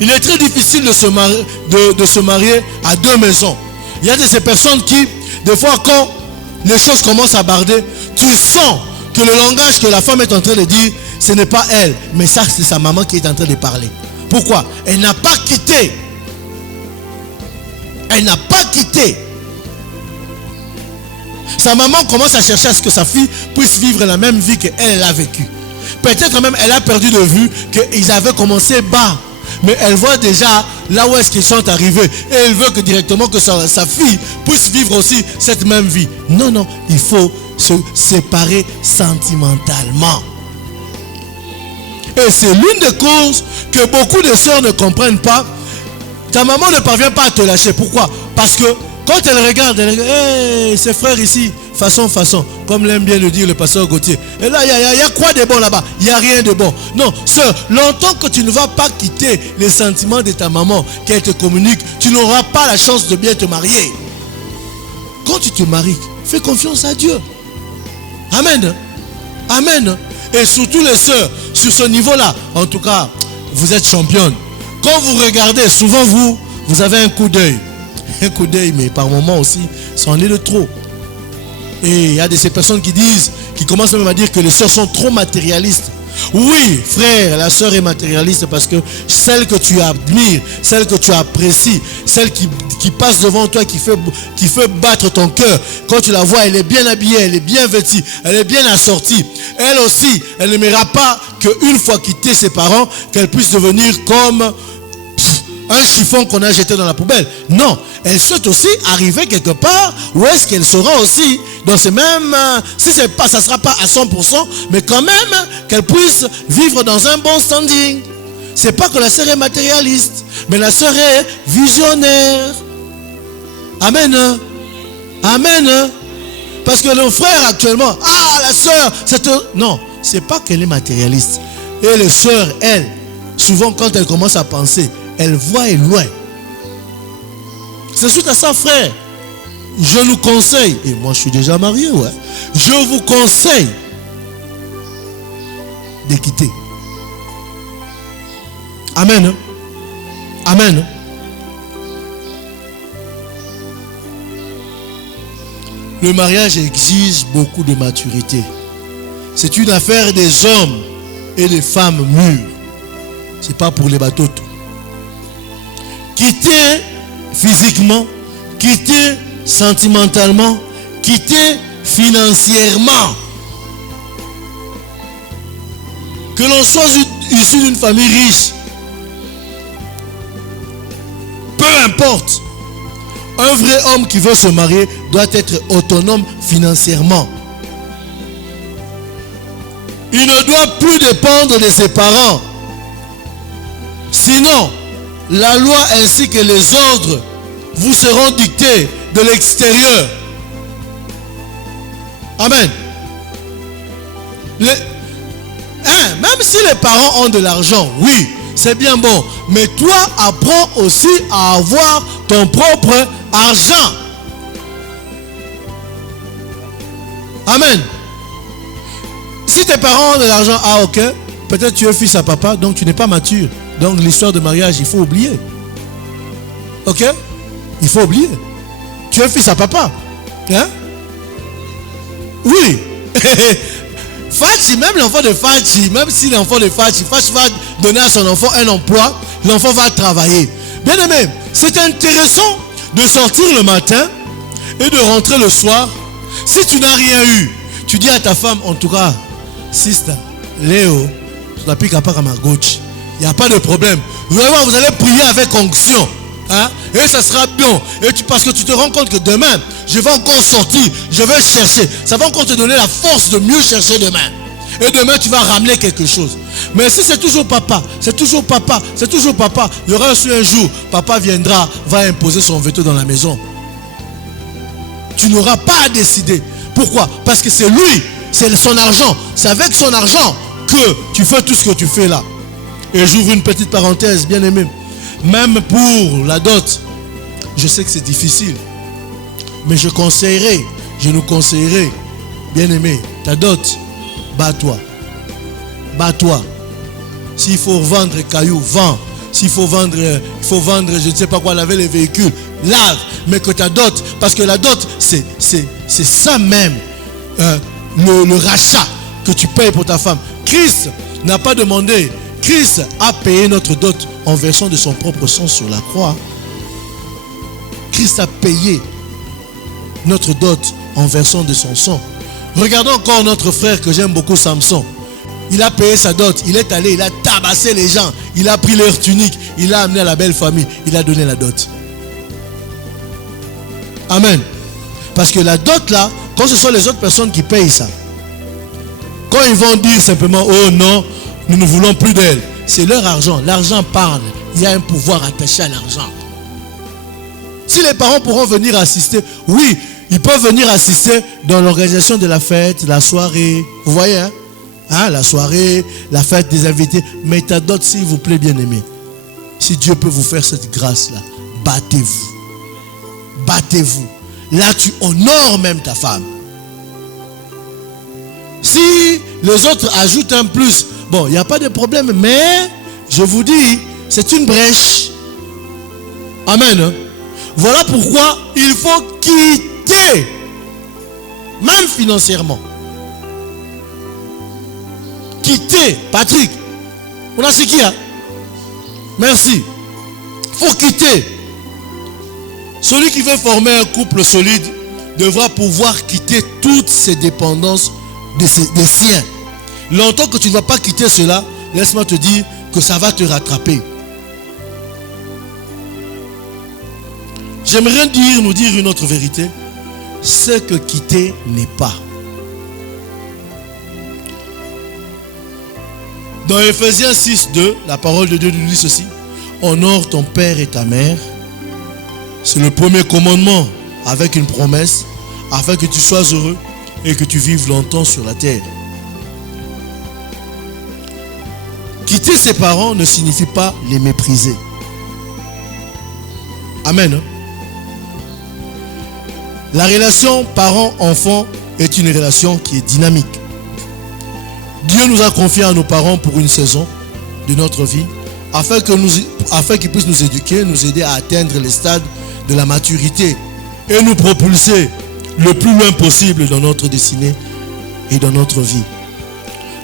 il est très difficile de se marier à 2 maisons. Il y a de ces personnes qui, des fois, quand les choses commencent à barder, tu sens que le langage que la femme est en train de dire, ce n'est pas elle, mais ça, c'est sa maman qui est en train de parler. Pourquoi? Elle n'a pas quitté. Elle n'a pas quitté. Sa maman commence à chercher à ce que sa fille puisse vivre la même vie qu'elle a vécue. Peut-être même elle a perdu de vue qu'ils avaient commencé bas. Mais elle voit déjà là où est-ce qu'ils sont arrivés. Et elle veut que directement que sa fille puisse vivre aussi cette même vie. Non, il faut se séparer sentimentalement. Et c'est l'une des causes que beaucoup de sœurs ne comprennent pas. Ta maman ne parvient pas à te lâcher. Pourquoi? Parce que quand elle regarde, hey, ses frères ici, façon, comme l'aime bien le dire le pasteur Gauthier. Et là, il y a quoi de bon là-bas? Il n'y a rien de bon. Non, sœur, longtemps que tu ne vas pas quitter les sentiments de ta maman, qu'elle te communique, tu n'auras pas la chance de bien te marier. Quand tu te maries, fais confiance à Dieu. Amen. Amen. Et surtout les sœurs, sur ce niveau-là, en tout cas, vous êtes championne. Quand vous regardez, souvent vous avez un coup d'œil. Un coup d'œil, mais par moments aussi, c'en est de trop. Et il y a de ces personnes qui commencent même à dire que les sœurs sont trop matérialistes. Oui, frère, la sœur est matérialiste parce que celle que tu admires, celle que tu apprécies, celle qui passe devant toi, qui fait battre ton cœur, quand tu la vois, elle est bien habillée, elle est bien vêtue, elle est bien assortie. Elle aussi, elle n'aimera pas qu'une fois quittée ses parents, qu'elle puisse devenir comme un chiffon qu'on a jeté dans la poubelle. Non, elle souhaite aussi arriver quelque part où est-ce qu'elle sera aussi dans ce même, si c'est pas, ça sera pas à 100%, mais quand même qu'elle puisse vivre dans un bon standing. C'est pas que la sœur est matérialiste, mais la sœur est visionnaire. Amen. Amen. Parce que nos frères actuellement, la sœur, non, c'est pas qu'elle est matérialiste. Et les sœurs, elles, souvent quand elles commencent à penser, elles voient loin. C'est suite à ça, frère. Je nous conseille, et moi je suis déjà marié, ouais. Je vous conseille de quitter. Amen. Amen. Le mariage exige beaucoup de maturité. C'est une affaire des hommes et des femmes mûres. C'est pas pour les bateaux. Quitter physiquement, quitter sentimentalement, quitter financièrement. Que l'on soit issu d'une famille riche, peu importe, un vrai homme qui veut se marier doit être autonome financièrement. Il ne doit plus dépendre de ses parents. Sinon, la loi ainsi que les ordres vous seront dictés de l'extérieur. Amen. Même si les parents ont de l'argent, oui, c'est bien bon. Mais toi, apprends aussi à avoir ton propre argent. Amen. Si tes parents ont de l'argent, ok, peut-être tu es fils à papa, donc tu n'es pas mature. Donc l'histoire de mariage, il faut oublier. Ok? Il faut oublier. Tu es fils à papa. Hein? Oui. Fachi, même l'enfant de Fachi, même si l'enfant de Fachi va donner à son enfant un emploi, l'enfant va travailler. Bien aimé, c'est intéressant de sortir le matin et de rentrer le soir. Si tu n'as rien eu, tu dis à ta femme, en tout cas, sister, Léo, tu n'as plus qu'à part à ma gauche. Il n'y a pas de problème. Vous allez voir, vous allez prier avec onction. Hein? Et ça sera bien. Parce que tu te rends compte que demain, je vais encore sortir. Je vais chercher. Ça va encore te donner la force de mieux chercher demain. Et demain, tu vas ramener quelque chose. Mais si c'est toujours papa, c'est toujours papa, c'est toujours papa, il y aura un jour, papa viendra, va imposer son veto dans la maison. Tu n'auras pas à décider. Pourquoi? Parce que c'est lui, c'est son argent. C'est avec son argent que tu fais tout ce que tu fais là. Et j'ouvre une petite parenthèse, bien aimé. Même pour la dot, je sais que c'est difficile. Mais je nous conseillerais, bien aimé, ta dot, bats-toi. Bats-toi. S'il faut vendre cailloux, vends. S'il faut vendre, je ne sais pas quoi, laver les véhicules, lave. Mais que ta dot, parce que la dot, c'est ça même, le rachat que tu payes pour ta femme. Christ n'a pas demandé. Christ a payé notre dot en versant de son propre sang sur la croix. Christ a payé notre dot en versant de son sang. Regardons encore notre frère que j'aime beaucoup, Samson. Il a payé sa dot, il est allé, il a tabassé les gens, il a pris leur tunique, il a amené à la belle famille, il a donné la dot. Amen. Parce que la dot là, quand ce sont les autres personnes qui payent ça, quand ils vont dire simplement, oh non, nous ne voulons plus d'elle. C'est leur argent. L'argent parle. Il y a un pouvoir attaché à l'argent. Si les parents pourront venir assister, oui, ils peuvent venir assister dans l'organisation de la fête, la soirée. Vous voyez, hein, la soirée, la fête des invités. Mais t'as d'autres, s'il vous plaît, bien-aimés. Si Dieu peut vous faire cette grâce-là, battez-vous. Battez-vous. Là, tu honores même ta femme. Si les autres ajoutent un plus, bon, il n'y a pas de problème, mais je vous dis, c'est une brèche. Amen. Voilà pourquoi il faut quitter, même financièrement. Quitter, Patrick. On a ce qu'il y a. Merci. Il faut quitter. Celui qui veut former un couple solide devra pouvoir quitter toutes ses dépendances des siens. Longtemps que tu ne vas pas quitter cela, laisse-moi te dire que ça va te rattraper. J'aimerais nous dire une autre vérité. Ce que quitter n'est pas. Dans Ephésiens 6:2, la parole de Dieu nous dit ceci. Honore ton père et ta mère. C'est le premier commandement avec une promesse afin que tu sois heureux et que tu vives longtemps sur la terre. Quitter ses parents ne signifie pas les mépriser. Amen. La relation parent-enfant est une relation qui est dynamique. Dieu nous a confié à nos parents pour une saison de notre vie afin qu'ils puissent nous éduquer, nous aider à atteindre les stades de la maturité et nous propulser le plus loin possible dans notre destinée et dans notre vie.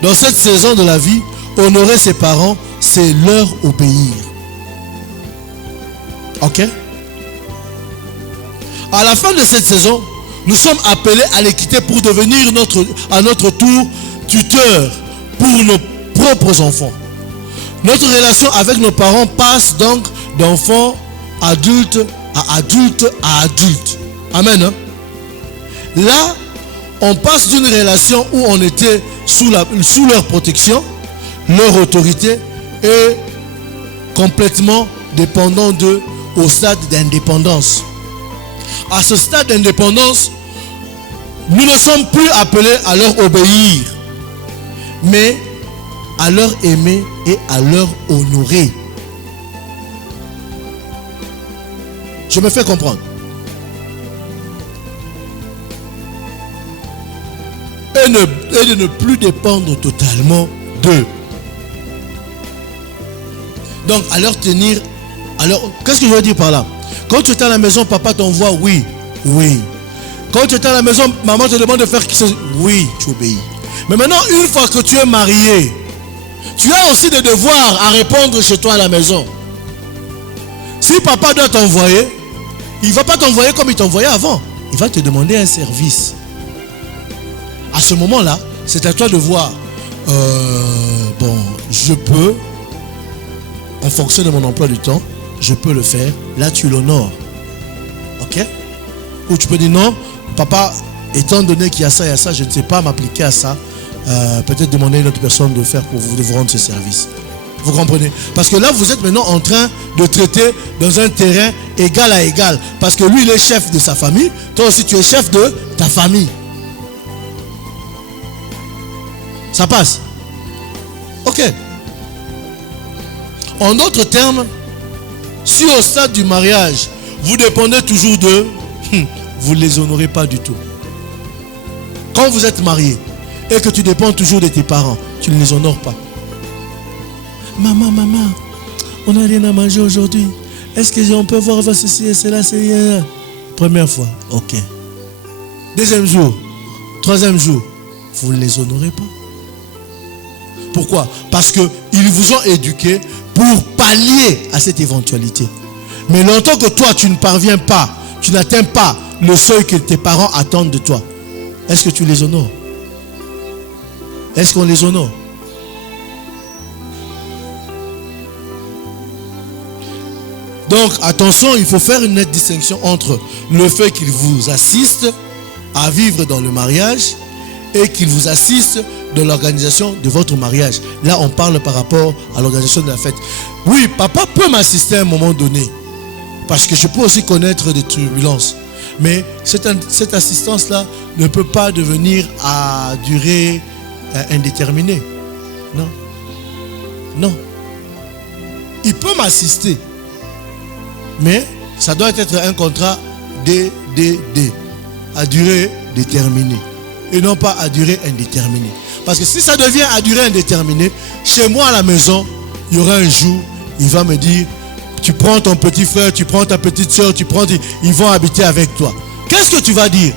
Dans cette saison de la vie, honorer ses parents, c'est leur obéir. Ok? À la fin de cette saison, nous sommes appelés à les quitter pour devenir à notre tour tuteur pour nos propres enfants. Notre relation avec nos parents passe donc d'enfant adulte à adulte à adulte. Amen. Hein? Là, on passe d'une relation où on était sous leur protection, leur autorité et complètement dépendant d'eux au stade d'indépendance. À ce stade d'indépendance, nous ne sommes plus appelés à leur obéir, mais à leur aimer et à leur honorer. Je me fais comprendre. Et de ne plus dépendre totalement d'eux. Donc, à leur tenir. Qu'est-ce que je veux dire par là? Quand tu es à la maison, papa t'envoie, oui. Quand tu es à la maison, maman te demande de faire quelque chose, oui, tu obéis. Mais maintenant, une fois que tu es marié, tu as aussi des devoirs à répondre chez toi à la maison. Si papa doit t'envoyer, il ne va pas t'envoyer comme il t'envoyait avant. Il va te demander un service. À ce moment-là, c'est à toi de voir. Bon, je peux, en fonction de mon emploi du temps, je peux le faire. Là, tu l'honores. Ok? Ou tu peux dire non, papa, étant donné qu'il y a ça et ça, je ne sais pas m'appliquer à ça. Peut-être demander à une autre personne de faire pour vous rendre ce service. Vous comprenez? Parce que là, vous êtes maintenant en train de traiter dans un terrain égal à égal. Parce que lui, il est chef de sa famille. Toi aussi, tu es chef de ta famille. Ça passe? Ok. En d'autres termes, si au stade du mariage, vous dépendez toujours d'eux, vous ne les honorez pas du tout. Quand vous êtes marié et que tu dépends toujours de tes parents, tu ne les honores pas. Maman, on n'a rien à manger aujourd'hui. Est-ce qu'on peut voir ceci et cela? C'est première fois, ok. Deuxième jour, troisième jour, vous ne les honorez pas. Pourquoi? Parce qu'ils vous ont éduqué pour pallier à cette éventualité. Mais longtemps que toi, tu ne parviens pas, tu n'atteins pas le seuil que tes parents attendent de toi, est-ce que tu les honores? Est-ce qu'on les honore? Donc, attention, il faut faire une nette distinction entre le fait qu'ils vous assistent à vivre dans le mariage et qu'ils vous assistent de l'organisation de votre mariage. Là, on parle par rapport à l'organisation de la fête. Oui, papa peut m'assister à un moment donné, parce que je peux aussi connaître des turbulences. Mais cette assistance-là ne peut pas devenir à durée indéterminée. Non. Non. Il peut m'assister, mais ça doit être un contrat DDD, à durée déterminée, et non pas à durée indéterminée. Parce que si ça devient à durée indéterminée, chez moi à la maison, il y aura un jour, il va me dire, tu prends ton petit frère, tu prends ta petite soeur, ils vont habiter avec toi. Qu'est-ce que tu vas dire?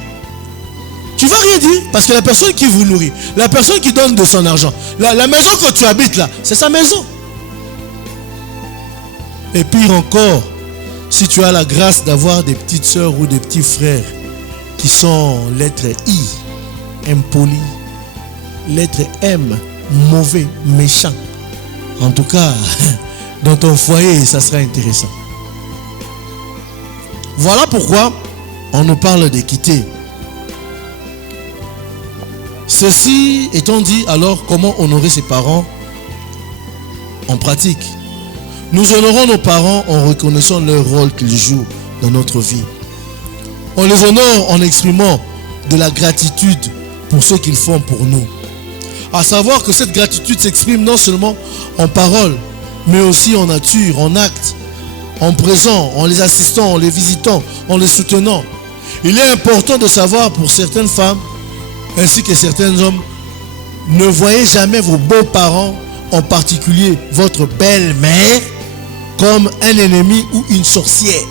Tu vas rien dire, parce que la personne qui vous nourrit, la personne qui donne de son argent, la maison que tu habites là, c'est sa maison. Et pire encore, si tu as la grâce d'avoir des petites soeurs ou des petits frères qui sont lettre I, impoli, lettre M, mauvais, méchant. En tout cas, dans ton foyer, ça sera intéressant. Voilà pourquoi on nous parle d'équité. Ceci étant dit, alors comment honorer ses parents en pratique? Nous honorons nos parents en reconnaissant leur rôle qu'ils jouent dans notre vie. On les honore en exprimant de la gratitude pour ce qu'ils font pour nous. À savoir que cette gratitude s'exprime non seulement en paroles, mais aussi en nature, en actes, en présent, en les assistant, en les visitant, en les soutenant. Il est important de savoir pour certaines femmes, ainsi que certains hommes, ne voyez jamais vos beaux-parents, en particulier votre belle-mère, comme un ennemi ou une sorcière.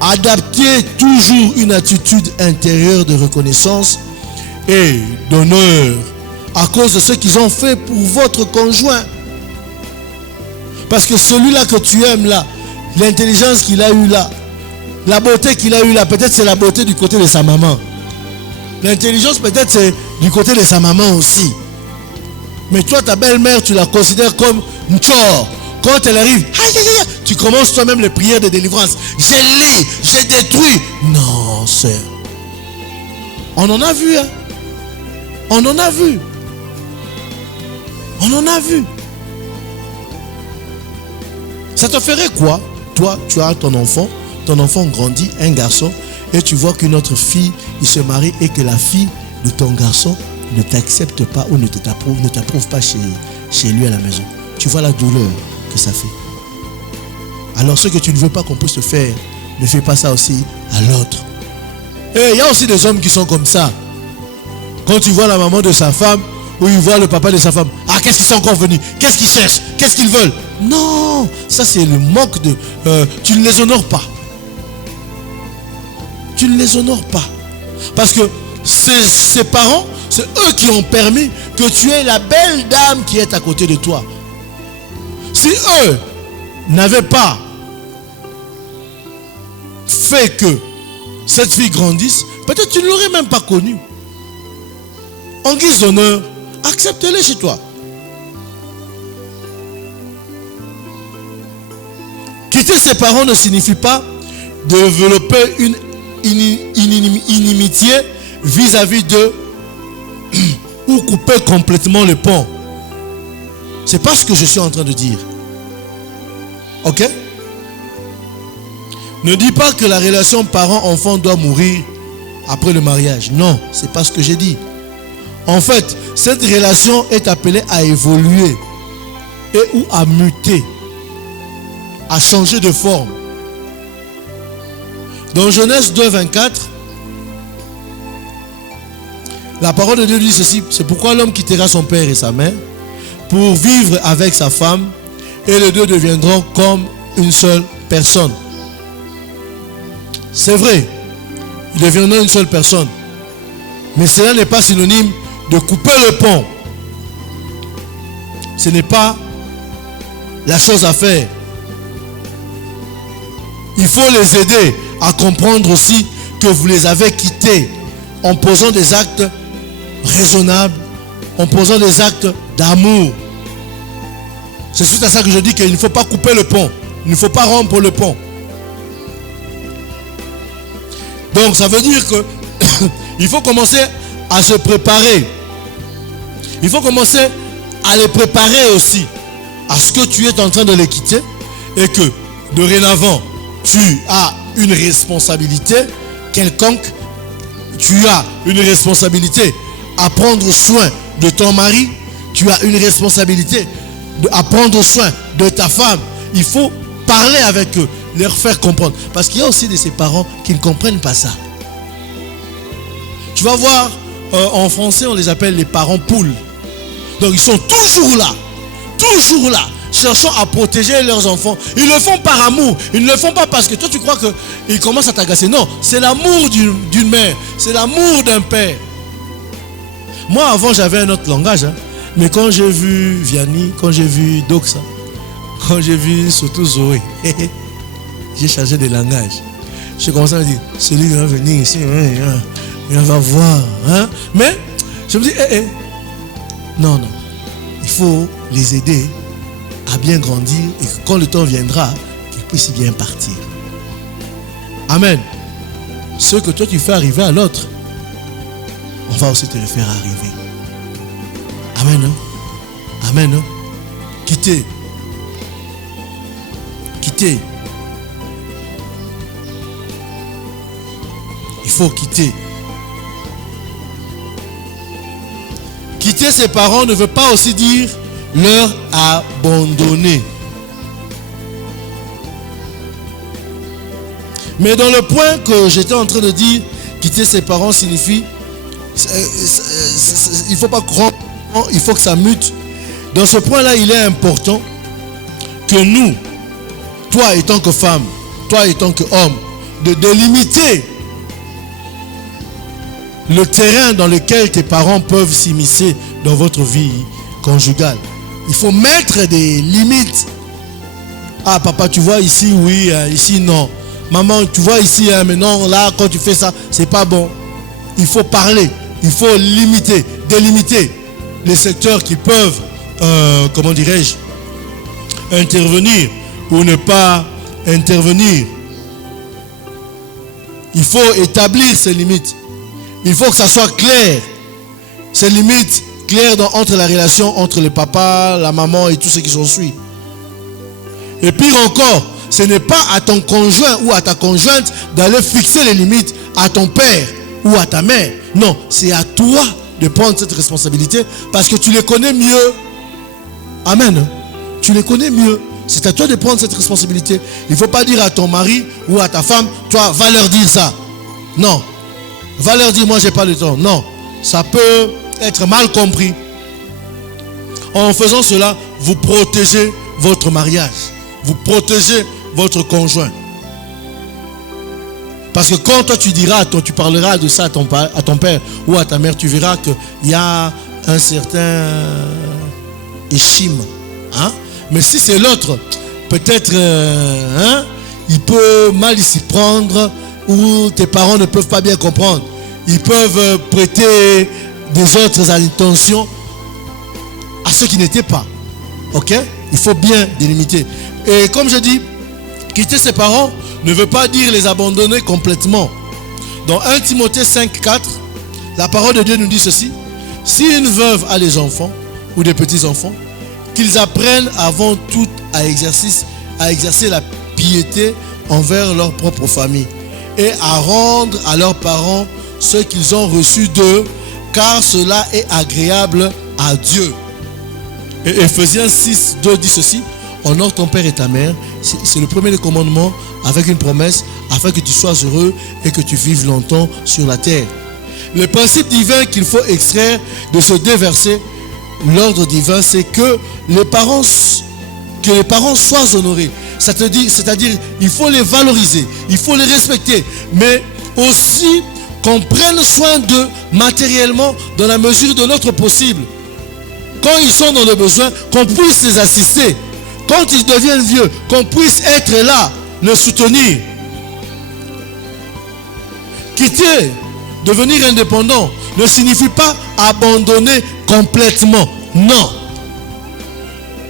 Adaptez toujours une attitude intérieure de reconnaissance et d'honneur à cause de ce qu'ils ont fait pour votre conjoint. Parce que celui-là que tu aimes là, l'intelligence qu'il a eue là, la beauté qu'il a eue là, peut-être c'est la beauté du côté de sa maman. L'intelligence peut-être c'est du côté de sa maman aussi. Mais toi, ta belle-mère, tu la considères comme une chore. Quand elle arrive, tu commences toi-même les prières de délivrance. J'ai lis, j'ai détruit. Non, sœur. On en a vu, hein. On en a vu. On en a vu. Ça te ferait quoi? Toi, tu as ton enfant grandit, un garçon, et tu vois qu'une autre fille, il se marie et que la fille de ton garçon ne t'accepte pas ou ne t'approuve pas chez lui à la maison. Tu vois la douleur que ça fait. Alors ce que tu ne veux pas qu'on puisse te faire, ne fais pas ça aussi à l'autre. Et il y a aussi des hommes qui sont comme ça. Quand tu vois la maman de sa femme ou il voit le papa de sa femme, ah, qu'est-ce qu'ils sont encore venus? Qu'est-ce qu'ils cherchent? Qu'est-ce qu'ils veulent? Non, ça c'est le manque de... tu ne les honores pas. Tu ne les honores pas. Parce que ces parents, c'est eux qui ont permis que tu aies la belle dame qui est à côté de toi. Si eux n'avaient pas fait que cette fille grandisse, peut-être tu ne l'aurais même pas connue. En guise d'honneur, accepte-les chez toi. Quitter ses parents ne signifie pas développer une inimitié vis-à-vis d'eux ou couper complètement le pont. C'est pas ce que je suis en train de dire. Ok? Ne dis pas que la relation parent-enfant doit mourir après le mariage. Non, c'est pas ce que j'ai dit. En fait, cette relation est appelée à évoluer et ou à muter, à changer de forme. Dans Genèse 2, 24, la parole de Dieu dit ceci: c'est pourquoi l'homme quittera son père et sa mère pour vivre avec sa femme, et les deux deviendront comme une seule personne. C'est vrai, ils deviendront une seule personne. Mais cela n'est pas synonyme de couper le pont. Ce n'est pas la chose à faire. Il faut les aider à comprendre aussi que vous les avez quittés en posant des actes raisonnables, en posant des actes d'amour. C'est suite à ça que je dis qu'il ne faut pas couper le pont. Il ne faut pas rompre le pont. Donc ça veut dire que il faut commencer à se préparer. Il faut commencer à les préparer aussi à ce que tu es en train de les quitter et que dorénavant tu as une responsabilité quelconque. Tu as une responsabilité à prendre soin de ton mari. Tu as une responsabilité à prendre soin de ta femme. Il faut parler avec eux, leur faire comprendre. Parce qu'il y a aussi de ces parents qui ne comprennent pas ça. Tu vas voir, en français, on les appelle les parents poules. Donc, ils sont toujours là, cherchant à protéger leurs enfants. Ils le font par amour. Ils ne le font pas parce que toi, tu crois qu'ils commencent à t'agacer. Non, c'est l'amour d'une mère. C'est l'amour d'un père. Moi, avant, j'avais un autre langage. Hein. Mais quand j'ai vu Vianney, quand j'ai vu Doxa, quand j'ai vu surtout Zoé, j'ai changé de langage. J'ai commencé à me dire, celui qui va venir ici, il va voir. Hein? Mais je me dis, non, il faut les aider à bien grandir et que quand le temps viendra, qu'ils puissent bien partir. Amen. Ce que toi tu fais arriver à l'autre, on va aussi te le faire arriver. Amen. Hein? Amen. Hein? Quitter. Il faut quitter. Quitter ses parents ne veut pas aussi dire leur abandonner. Mais dans le point que j'étais en train de dire, quitter ses parents signifie, il ne faut pas croire, il faut que ça mute. Dans ce point-là, il est important que nous, toi étant que femme, toi étant que homme, de délimiter le terrain dans lequel tes parents peuvent s'immiscer dans votre vie conjugale. Il faut mettre des limites. Ah papa, tu vois ici, oui, ici non. Maman, tu vois ici, mais non, là, quand tu fais ça, c'est pas bon. Il faut parler, il faut limiter, délimiter les secteurs qui peuvent, comment dirais-je, intervenir ou ne pas intervenir. Il faut établir ces limites. Il faut que ça soit clair. Ces limites claires entre la relation entre le papa, la maman et tout ce qui s'en suit. Et pire encore, ce n'est pas à ton conjoint ou à ta conjointe d'aller fixer les limites à ton père ou à ta mère. Non, c'est à toi de prendre cette responsabilité parce que tu les connais mieux. Amen. Tu les connais mieux. C'est à toi de prendre cette responsabilité. Il ne faut pas dire à ton mari ou à ta femme, toi, va leur dire ça. Non. Va leur dire, moi, j'ai pas le temps. Non. Ça peut être mal compris. En faisant cela, vous protégez votre mariage. Vous protégez votre conjoint. Parce que quand toi, tu parleras de ça à ton père ou à ta mère, tu verras qu'il y a un certain échime. Hein? Mais si c'est l'autre, peut-être il peut mal s'y prendre ou tes parents ne peuvent pas bien comprendre. Ils peuvent prêter des autres intentions à ceux qui n'étaient pas. Ok? Il faut bien délimiter. Et comme je dis, quitter ses parents ne veut pas dire les abandonner complètement. Dans 1 Timothée 5,4, la parole de Dieu nous dit ceci. Si une veuve a des enfants ou des petits-enfants, qu'ils apprennent avant tout à exercer la piété envers leur propre famille et à rendre à leurs parents ce qu'ils ont reçu d'eux, car cela est agréable à Dieu. Et Ephésiens 6,2 dit ceci. Honore ton père et ta mère. C'est le premier des commandements avec une promesse afin que tu sois heureux et que tu vives longtemps sur la terre. Le principe divin qu'il faut extraire de ce déverset, l'ordre divin, c'est que les parents soient honorés. C'est-à-dire, il faut les valoriser, il faut les respecter, mais aussi qu'on prenne soin d'eux matériellement dans la mesure de notre possible. Quand ils sont dans le besoin, qu'on puisse les assister. Quand ils deviennent vieux, qu'on puisse être là, les soutenir. Quitter, devenir indépendant, ne signifie pas abandonner complètement. Non.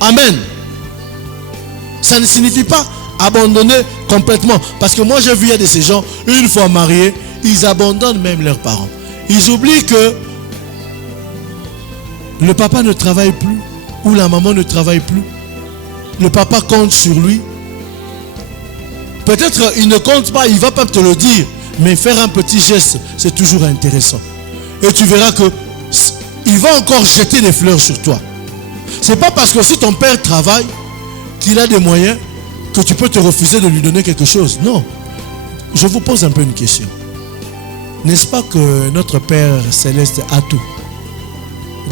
Amen. Ça ne signifie pas abandonner complètement. Parce que moi j'ai vu il y a de ces gens, une fois mariés, ils abandonnent même leurs parents. Ils oublient que le papa ne travaille plus ou la maman ne travaille plus. Le papa compte sur lui. Peut-être il ne compte pas, il ne va pas te le dire, mais faire un petit geste, c'est toujours intéressant. Et tu verras que il va encore jeter des fleurs sur toi. C'est pas parce que si ton père travaille qu'il a des moyens que tu peux te refuser de lui donner quelque chose. Non. Je vous pose un peu une question. N'est-ce pas que notre Père Céleste a tout?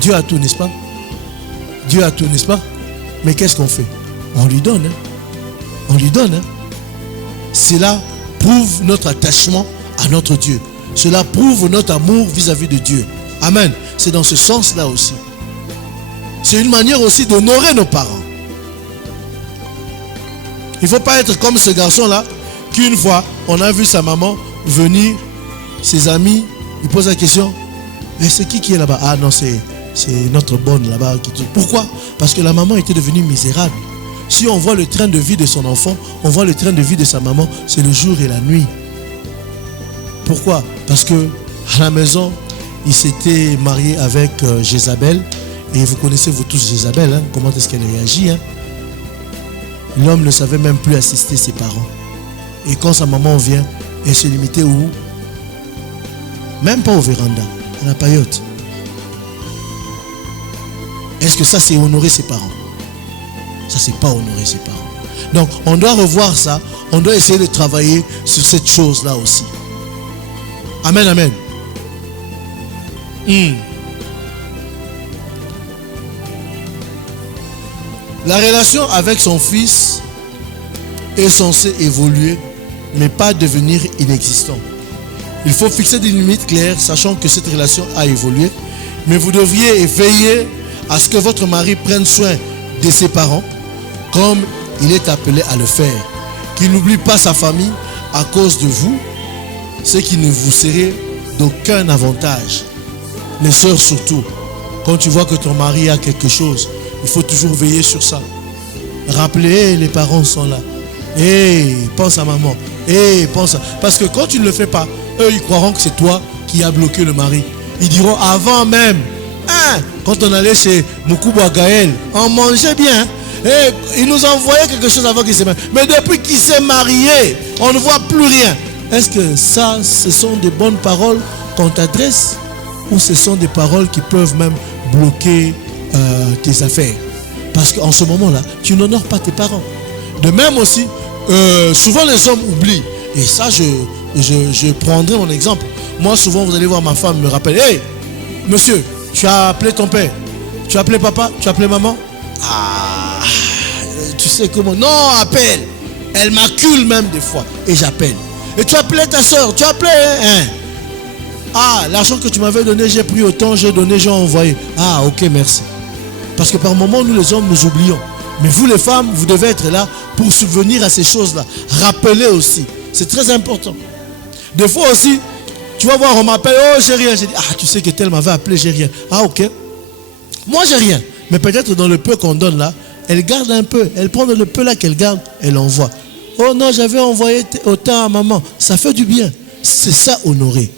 Dieu a tout, n'est-ce pas? Dieu a tout, n'est-ce pas? Mais qu'est-ce qu'on fait? On lui donne. On lui donne. Cela prouve notre attachement à notre Dieu. Cela prouve notre amour vis-à-vis de Dieu. Amen. C'est dans ce sens-là aussi. C'est une manière aussi d'honorer nos parents. Il ne faut pas être comme ce garçon-là, qu'une fois, on a vu sa maman venir, ses amis, il pose la question, mais c'est qui est là-bas? Ah non, c'est notre bonne là-bas. Pourquoi? Parce que la maman était devenue misérable. Si on voit le train de vie de son enfant, on voit le train de vie de sa maman, c'est le jour et la nuit. Pourquoi? Parce que à la maison, il s'était marié avec Jézabel. Et vous connaissez vous tous Jézabel, hein? Comment est-ce qu'elle réagit, hein? L'homme ne savait même plus assister ses parents. Et quand sa maman vient, elle se limitait où? Même pas au véranda, à la paillote. Est-ce que ça c'est honorer ses parents? Ça c'est pas honorer ses parents. Donc on doit revoir ça. On doit essayer de travailler sur cette chose-là aussi. Amen, amen. La relation avec son fils est censée évoluer, mais pas devenir inexistant. Il faut fixer des limites claires, sachant que cette relation a évolué. Mais vous devriez veiller à ce que votre mari prenne soin de ses parents, comme il est appelé à le faire. Qu'il n'oublie pas sa famille à cause de vous, ce qui ne vous serait d'aucun avantage. Les sœurs surtout, quand tu vois que ton mari a quelque chose, il faut toujours veiller sur ça. Rappelez, les parents sont là. Pense à maman. Pense à... Parce que quand tu ne le fais pas, eux, ils croiront que c'est toi qui as bloqué le mari. Ils diront avant même. Quand on allait chez Moukouba Gaël, on mangeait bien. Il nous envoyait quelque chose avant qu'il se marie. Mais depuis qu'il s'est marié, on ne voit plus rien. Est-ce que ça, ce sont des bonnes paroles qu'on t'adresse? Ou ce sont des paroles qui peuvent même bloquer tes affaires? Parce qu'en ce moment-là, tu n'honores pas tes parents. De même aussi, souvent les hommes oublient. Et ça, je prendrai mon exemple. Moi, souvent, vous allez voir ma femme me rappeler. Hey, monsieur, tu as appelé ton père? Tu as appelé papa? Tu as appelé maman? Ah, tu sais comment? Non, appelle. Elle m'accule même des fois. Et j'appelle. Et tu as appelé ta soeur? Tu as appelé? Ah, l'argent que tu m'avais donné, j'ai pris autant, j'ai donné, j'ai envoyé. Ah, ok, merci. Parce que par moments, nous les hommes, nous oublions. Mais vous les femmes, vous devez être là pour subvenir à ces choses-là. Rappelez aussi. C'est très important. Des fois aussi, tu vas voir, on m'appelle, oh j'ai rien. J'ai dit, ah tu sais que tel m'avait appelé, j'ai rien. Ah ok. Moi j'ai rien. Mais peut-être dans le peu qu'on donne là, elle garde un peu. Elle prend le peu là qu'elle garde, elle envoie. Oh non, j'avais envoyé autant à maman. Ça fait du bien. C'est ça honorer.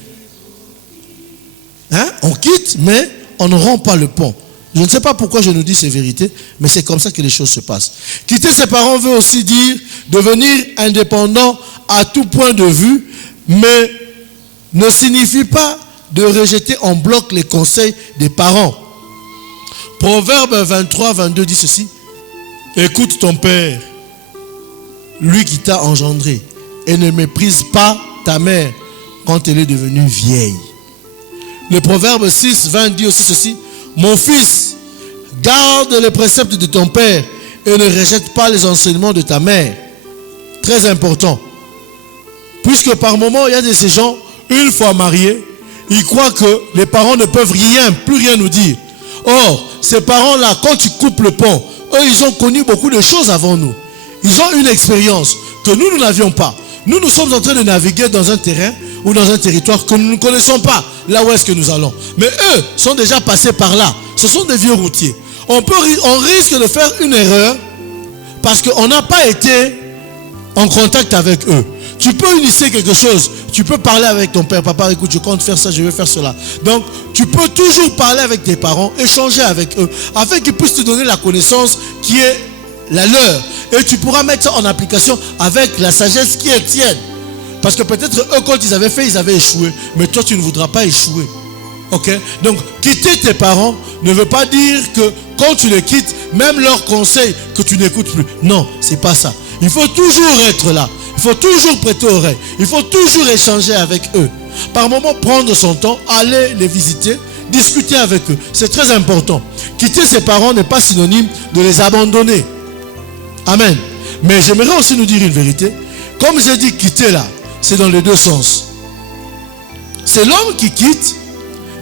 Hein? On quitte, mais on ne rompt pas le pont. Je ne sais pas pourquoi je nous dis ces vérités, mais c'est comme ça que les choses se passent. Quitter ses parents veut aussi dire devenir indépendant à tout point de vue, mais ne signifie pas de rejeter en bloc les conseils des parents. Proverbe 23, 22 dit ceci. Écoute ton père, lui qui t'a engendré, et ne méprise pas ta mère quand elle est devenue vieille. Le proverbe 6, 20 dit aussi ceci. Mon fils, garde les préceptes de ton père et ne rejette pas les enseignements de ta mère. Très important. Puisque par moment, il y a de ces gens, une fois mariés, ils croient que les parents ne peuvent plus rien nous dire. Or, ces parents-là, quand tu coupes le pont, eux, ils ont connu beaucoup de choses avant nous. Ils ont une expérience que nous n'avions pas. Nous sommes en train de naviguer dans un terrain ou dans un territoire que nous ne connaissons pas. Là où est-ce que nous allons. Mais eux sont déjà passés par là. Ce sont des vieux routiers. On risque de faire une erreur parce qu'on n'a pas été en contact avec eux. Tu peux initier quelque chose. tu peux parler avec ton père. Papa, écoute, je compte faire ça, je vais faire cela. Donc, tu peux toujours parler avec tes parents, échanger avec eux, afin qu'ils puissent te donner la connaissance qui est la leur. Et tu pourras mettre ça en application avec la sagesse qui est tienne. Parce que peut-être eux, quand ils avaient fait, ils avaient échoué. Mais toi, tu ne voudras pas échouer. Ok? Donc, quitter tes parents ne veut pas dire que quand tu les quittes, même leurs conseils, que tu n'écoutes plus. Non, c'est pas ça. Il faut toujours être là. Il faut toujours prêter oreille. Il faut toujours échanger avec eux. Par moment, prendre son temps, aller les visiter, discuter avec eux. C'est très important. Quitter ses parents n'est pas synonyme de les abandonner. Amen. Mais j'aimerais aussi nous dire une vérité. Comme j'ai dit quitter là, c'est dans les deux sens. C'est l'homme qui quitte,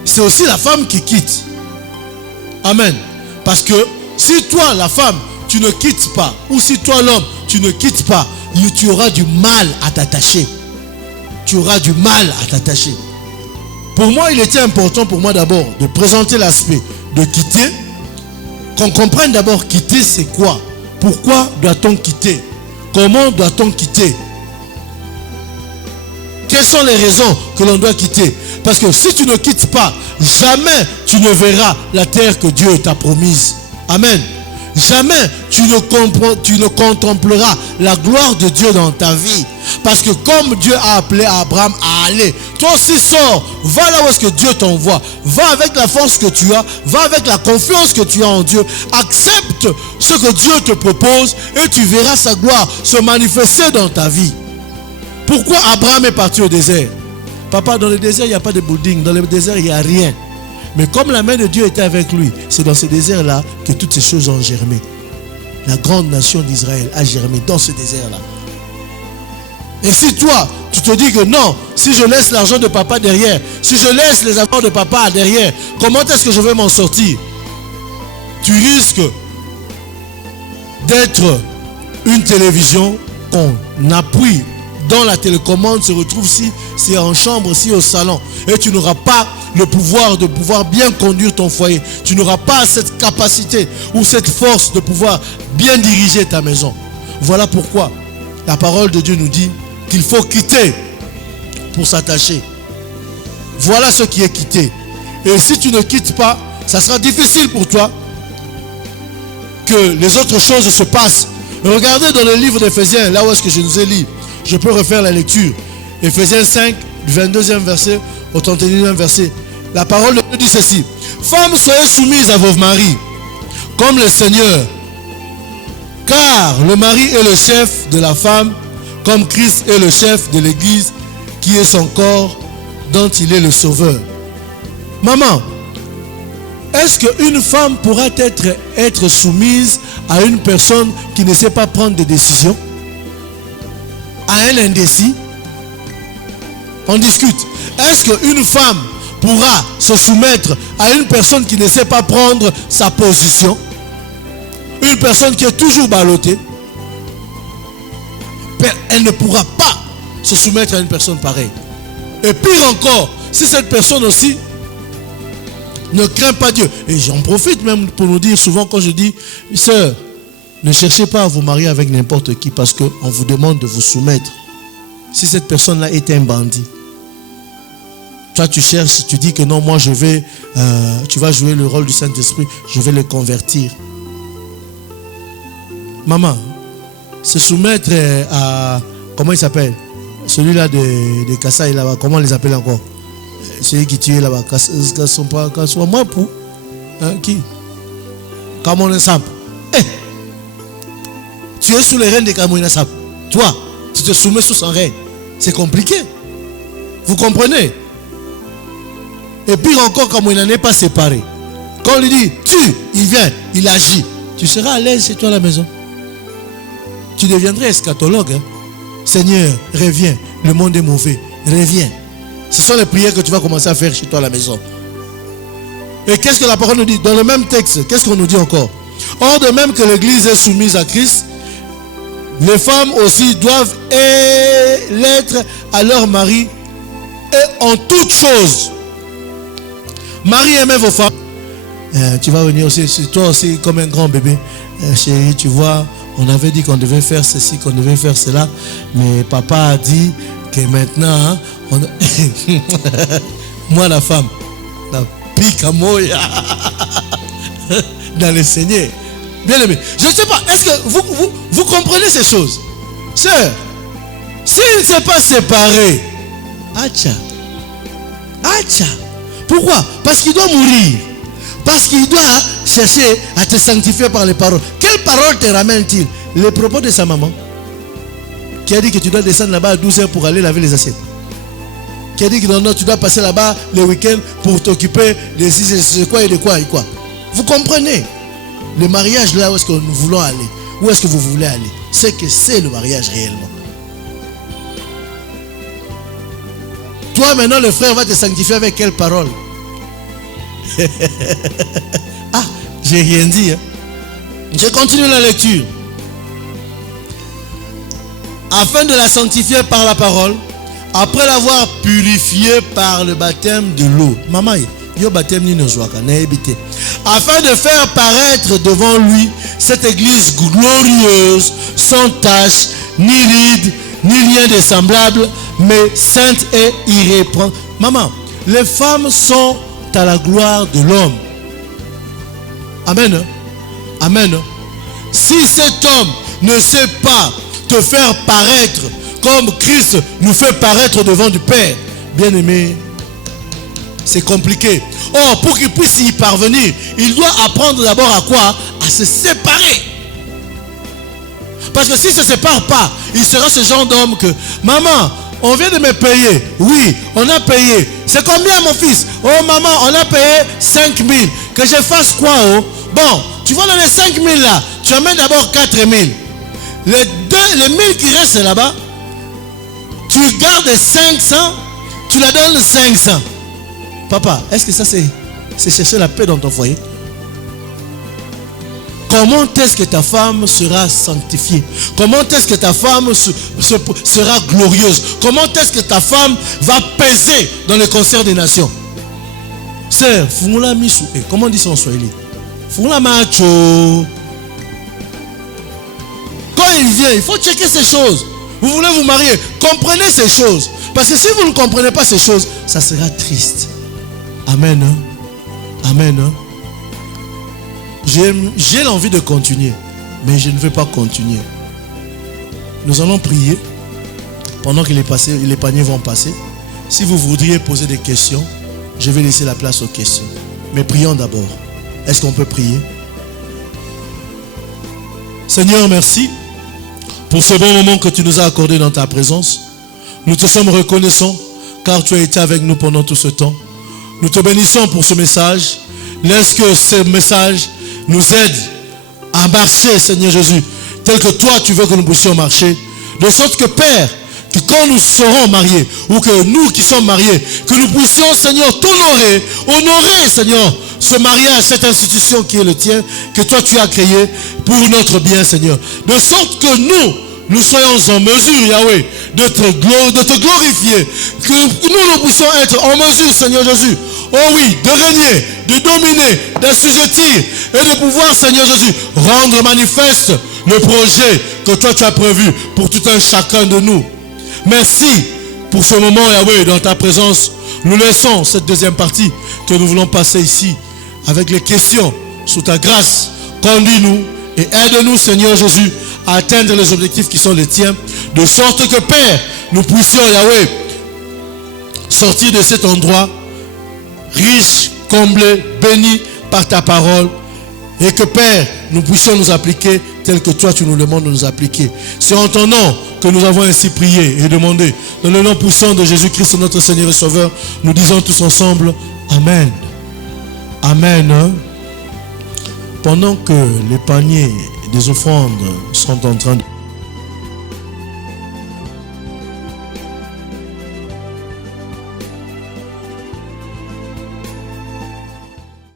c'est aussi la femme qui quitte. Amen. Parce que si toi, la femme, tu ne quittes pas, ou si toi, l'homme, tu ne quittes pas, tu auras du mal à t'attacher. Tu auras du mal à t'attacher. Pour moi, il était important pour moi d'abord de présenter l'aspect de quitter. Qu'on comprenne d'abord quitter, c'est quoi? Pourquoi doit-on quitter? Comment doit-on quitter? Quelles sont les raisons que l'on doit quitter? Parce que si tu ne quittes pas, jamais tu ne verras la terre que Dieu t'a promise. Amen. Jamais tu ne contempleras la gloire de Dieu dans ta vie. Parce que comme Dieu a appelé Abraham à aller, toi aussi sors, va là où est-ce que Dieu t'envoie. Va avec la force que tu as, va avec la confiance que tu as en Dieu. Accepte ce que Dieu te propose et tu verras sa gloire se manifester dans ta vie. Pourquoi Abraham est parti au désert? Papa, dans le désert, il n'y a pas de building. Dans le désert, il n'y a rien. Mais comme la main de Dieu était avec lui, c'est dans ce désert-là que toutes ces choses ont germé. La grande nation d'Israël a germé dans ce désert-là. Et si toi, tu te dis que non, si je laisse l'argent de papa derrière, si je laisse les affaires de papa derrière, comment est-ce que je vais m'en sortir? Tu risques d'être une télévision qu'on appuie dans la télécommande, se retrouve si c'est en chambre, si au salon. Et tu n'auras pas le pouvoir de pouvoir bien conduire ton foyer. Tu n'auras pas cette capacité ou cette force de pouvoir bien diriger ta maison. Voilà pourquoi la parole de Dieu nous dit qu'il faut quitter pour s'attacher. Voilà ce qui est quitté. Et si tu ne quittes pas, ça sera difficile pour toi que les autres choses se passent. Regardez dans le livre d'Éphésiens, là où est-ce que je nous ai lu. Je peux refaire la lecture. Éphésiens 5, du 22e verset au 31e verset. La parole de Dieu dit ceci. Femmes, soyez soumises à vos maris, comme le Seigneur. Car le mari est le chef de la femme, comme Christ est le chef de l'Église, qui est son corps, dont il est le sauveur. Maman, est-ce qu'une femme pourra être soumise à une personne qui ne sait pas prendre des décisions? À un indécis? On discute. Est-ce qu'une femme pourra se soumettre à une personne qui ne sait pas prendre sa position? Une personne qui est toujours ballottée? Elle ne pourra pas se soumettre à une personne pareille. Et pire encore, si cette personne aussi ne craint pas Dieu. Et j'en profite même pour nous dire souvent quand je dis, sœur, ne cherchez pas à vous marier avec n'importe qui parce qu'on vous demande de vous soumettre. Si cette personne-là est un bandit, toi tu cherches, tu dis que non, moi je vais, tu vas jouer le rôle du Saint-Esprit, je vais le convertir. Maman, se soumettre à, comment il s'appelle? Celui-là de Kassai là-bas, comment on les appelle encore? Celui qui tue là-bas, moi pour, qui? Kamon Samp. Tu es sous les rênes de Kamon Samp. Toi, tu te soumets sous son règne. C'est compliqué. Vous comprenez? Et pire encore, comme il n'en est pas séparé. Quand on lui dit, il vient, il agit. Tu seras à l'aise chez toi à la maison. Tu deviendrais eschatologue. Hein? Seigneur, reviens. Le monde est mauvais. Reviens. Ce sont les prières que tu vas commencer à faire chez toi à la maison. Et qu'est-ce que la parole nous dit? Dans le même texte, qu'est-ce qu'on nous dit encore? Or, de même que l'Église est soumise à Christ, les femmes aussi doivent l'être à leur mari et en toutes choses. Marie, aimez vos femmes. Tu vas venir aussi, toi aussi comme un grand bébé. Chérie, tu vois, on avait dit qu'on devait faire ceci, qu'on devait faire cela. Mais papa a dit Ok, maintenant, hein, moi la femme, la pique à moi dans le Seigneur. Bien aimé, je ne sais pas, est-ce que vous comprenez ces choses? Sœur, s'il ne s'est pas séparé, acha. Pourquoi? Parce qu'il doit mourir. Parce qu'il doit chercher à te sanctifier par les paroles. Quelles paroles te ramènent-ils? Les propos de sa maman, qui a dit que tu dois descendre là-bas à 12h pour aller laver les assiettes. Qui a dit que non, tu dois passer là-bas le week-end pour t'occuper de quoi et de quoi et quoi. Vous comprenez? Le mariage là où est-ce que nous voulons aller, où est-ce que vous voulez aller, c'est que c'est le mariage réellement. Toi maintenant le frère va te sanctifier avec quelle parole? Ah, j'ai rien dit. Hein? Je continue la lecture. Afin de la sanctifier par la parole, après l'avoir purifiée par le baptême de l'eau. Maman, yo baptême ni nozwaka na ebité. Afin de faire paraître devant lui cette église glorieuse, sans tache, ni ride, ni lien de semblable, mais sainte et irrépréhensible. Maman, les femmes sont à la gloire de l'homme. Amen. Amen. Si cet homme ne sait pas te faire paraître comme Christ nous fait paraître devant du Père, bien aimé, c'est compliqué. Or, pour qu'il puisse y parvenir, il doit apprendre d'abord à quoi? À se séparer. Parce que s'il ne se sépare pas, il sera ce genre d'homme que, maman, on vient de me payer. Oui, on a payé. C'est combien, mon fils? Oh, maman, on a payé 5 000. Que je fasse quoi, oh? Bon, tu vas dans les 5 000 là, tu amènes d'abord 4 000. Les 1000 qui restent là-bas, tu gardes 500, tu la donnes 500. Papa, est-ce que ça c'est chercher la paix dans ton foyer? Comment est-ce que ta femme sera sanctifiée? Comment est-ce que ta femme sera glorieuse? Comment est-ce que ta femme va peser dans le concert des nations? Sœur, Fungula Misoué, comment on dit ça en Swahili? Fungula Macho. Quand il vient, il faut checker ces choses. Vous voulez vous marier, comprenez ces choses. Parce que si vous ne comprenez pas ces choses, ça sera triste. Amen. Amen. J'ai l'envie de continuer, mais je ne veux pas continuer. Nous allons prier pendant que les paniers vont passer. Si vous voudriez poser des questions, je vais laisser la place aux questions. Mais prions d'abord. Est-ce qu'on peut prier? Seigneur, merci pour ce bon moment que tu nous as accordé dans ta présence. Nous te sommes reconnaissants car tu as été avec nous pendant tout ce temps. Nous te bénissons pour ce message. Laisse que ce message nous aide à marcher, Seigneur Jésus, tel que toi tu veux que nous puissions marcher. De sorte que, Père, que quand nous serons mariés, ou que nous qui sommes mariés, que nous puissions, Seigneur, t'honorer, honorer, Seigneur, ce mariage, cette institution qui est le tien, que toi tu as créé pour notre bien, Seigneur. De sorte que nous soyons en mesure, Yahweh, de te glorifier, que nous puissions être en mesure, Seigneur Jésus, oh oui, de régner, de dominer, d'assujettir et de pouvoir, Seigneur Jésus, rendre manifeste le projet que toi tu as prévu pour tout un chacun de nous. Merci pour ce moment, Yahweh, dans ta présence. Nous laissons cette deuxième partie que nous voulons passer ici avec les questions sous ta grâce. Conduis-nous et aide-nous, Seigneur Jésus, à atteindre les objectifs qui sont les tiens, de sorte que, Père, nous puissions, Yahweh, sortir de cet endroit riche, comblé, béni par ta parole, et que, Père, nous puissions nous appliquer tel que toi tu nous demandes de nous appliquer. C'est en ton nom que nous avons ainsi prié et demandé. Dans le nom puissant de Jésus-Christ, notre Seigneur et Sauveur, nous disons tous ensemble Amen. Amen. Pendant que les paniers des offrandes sont en train de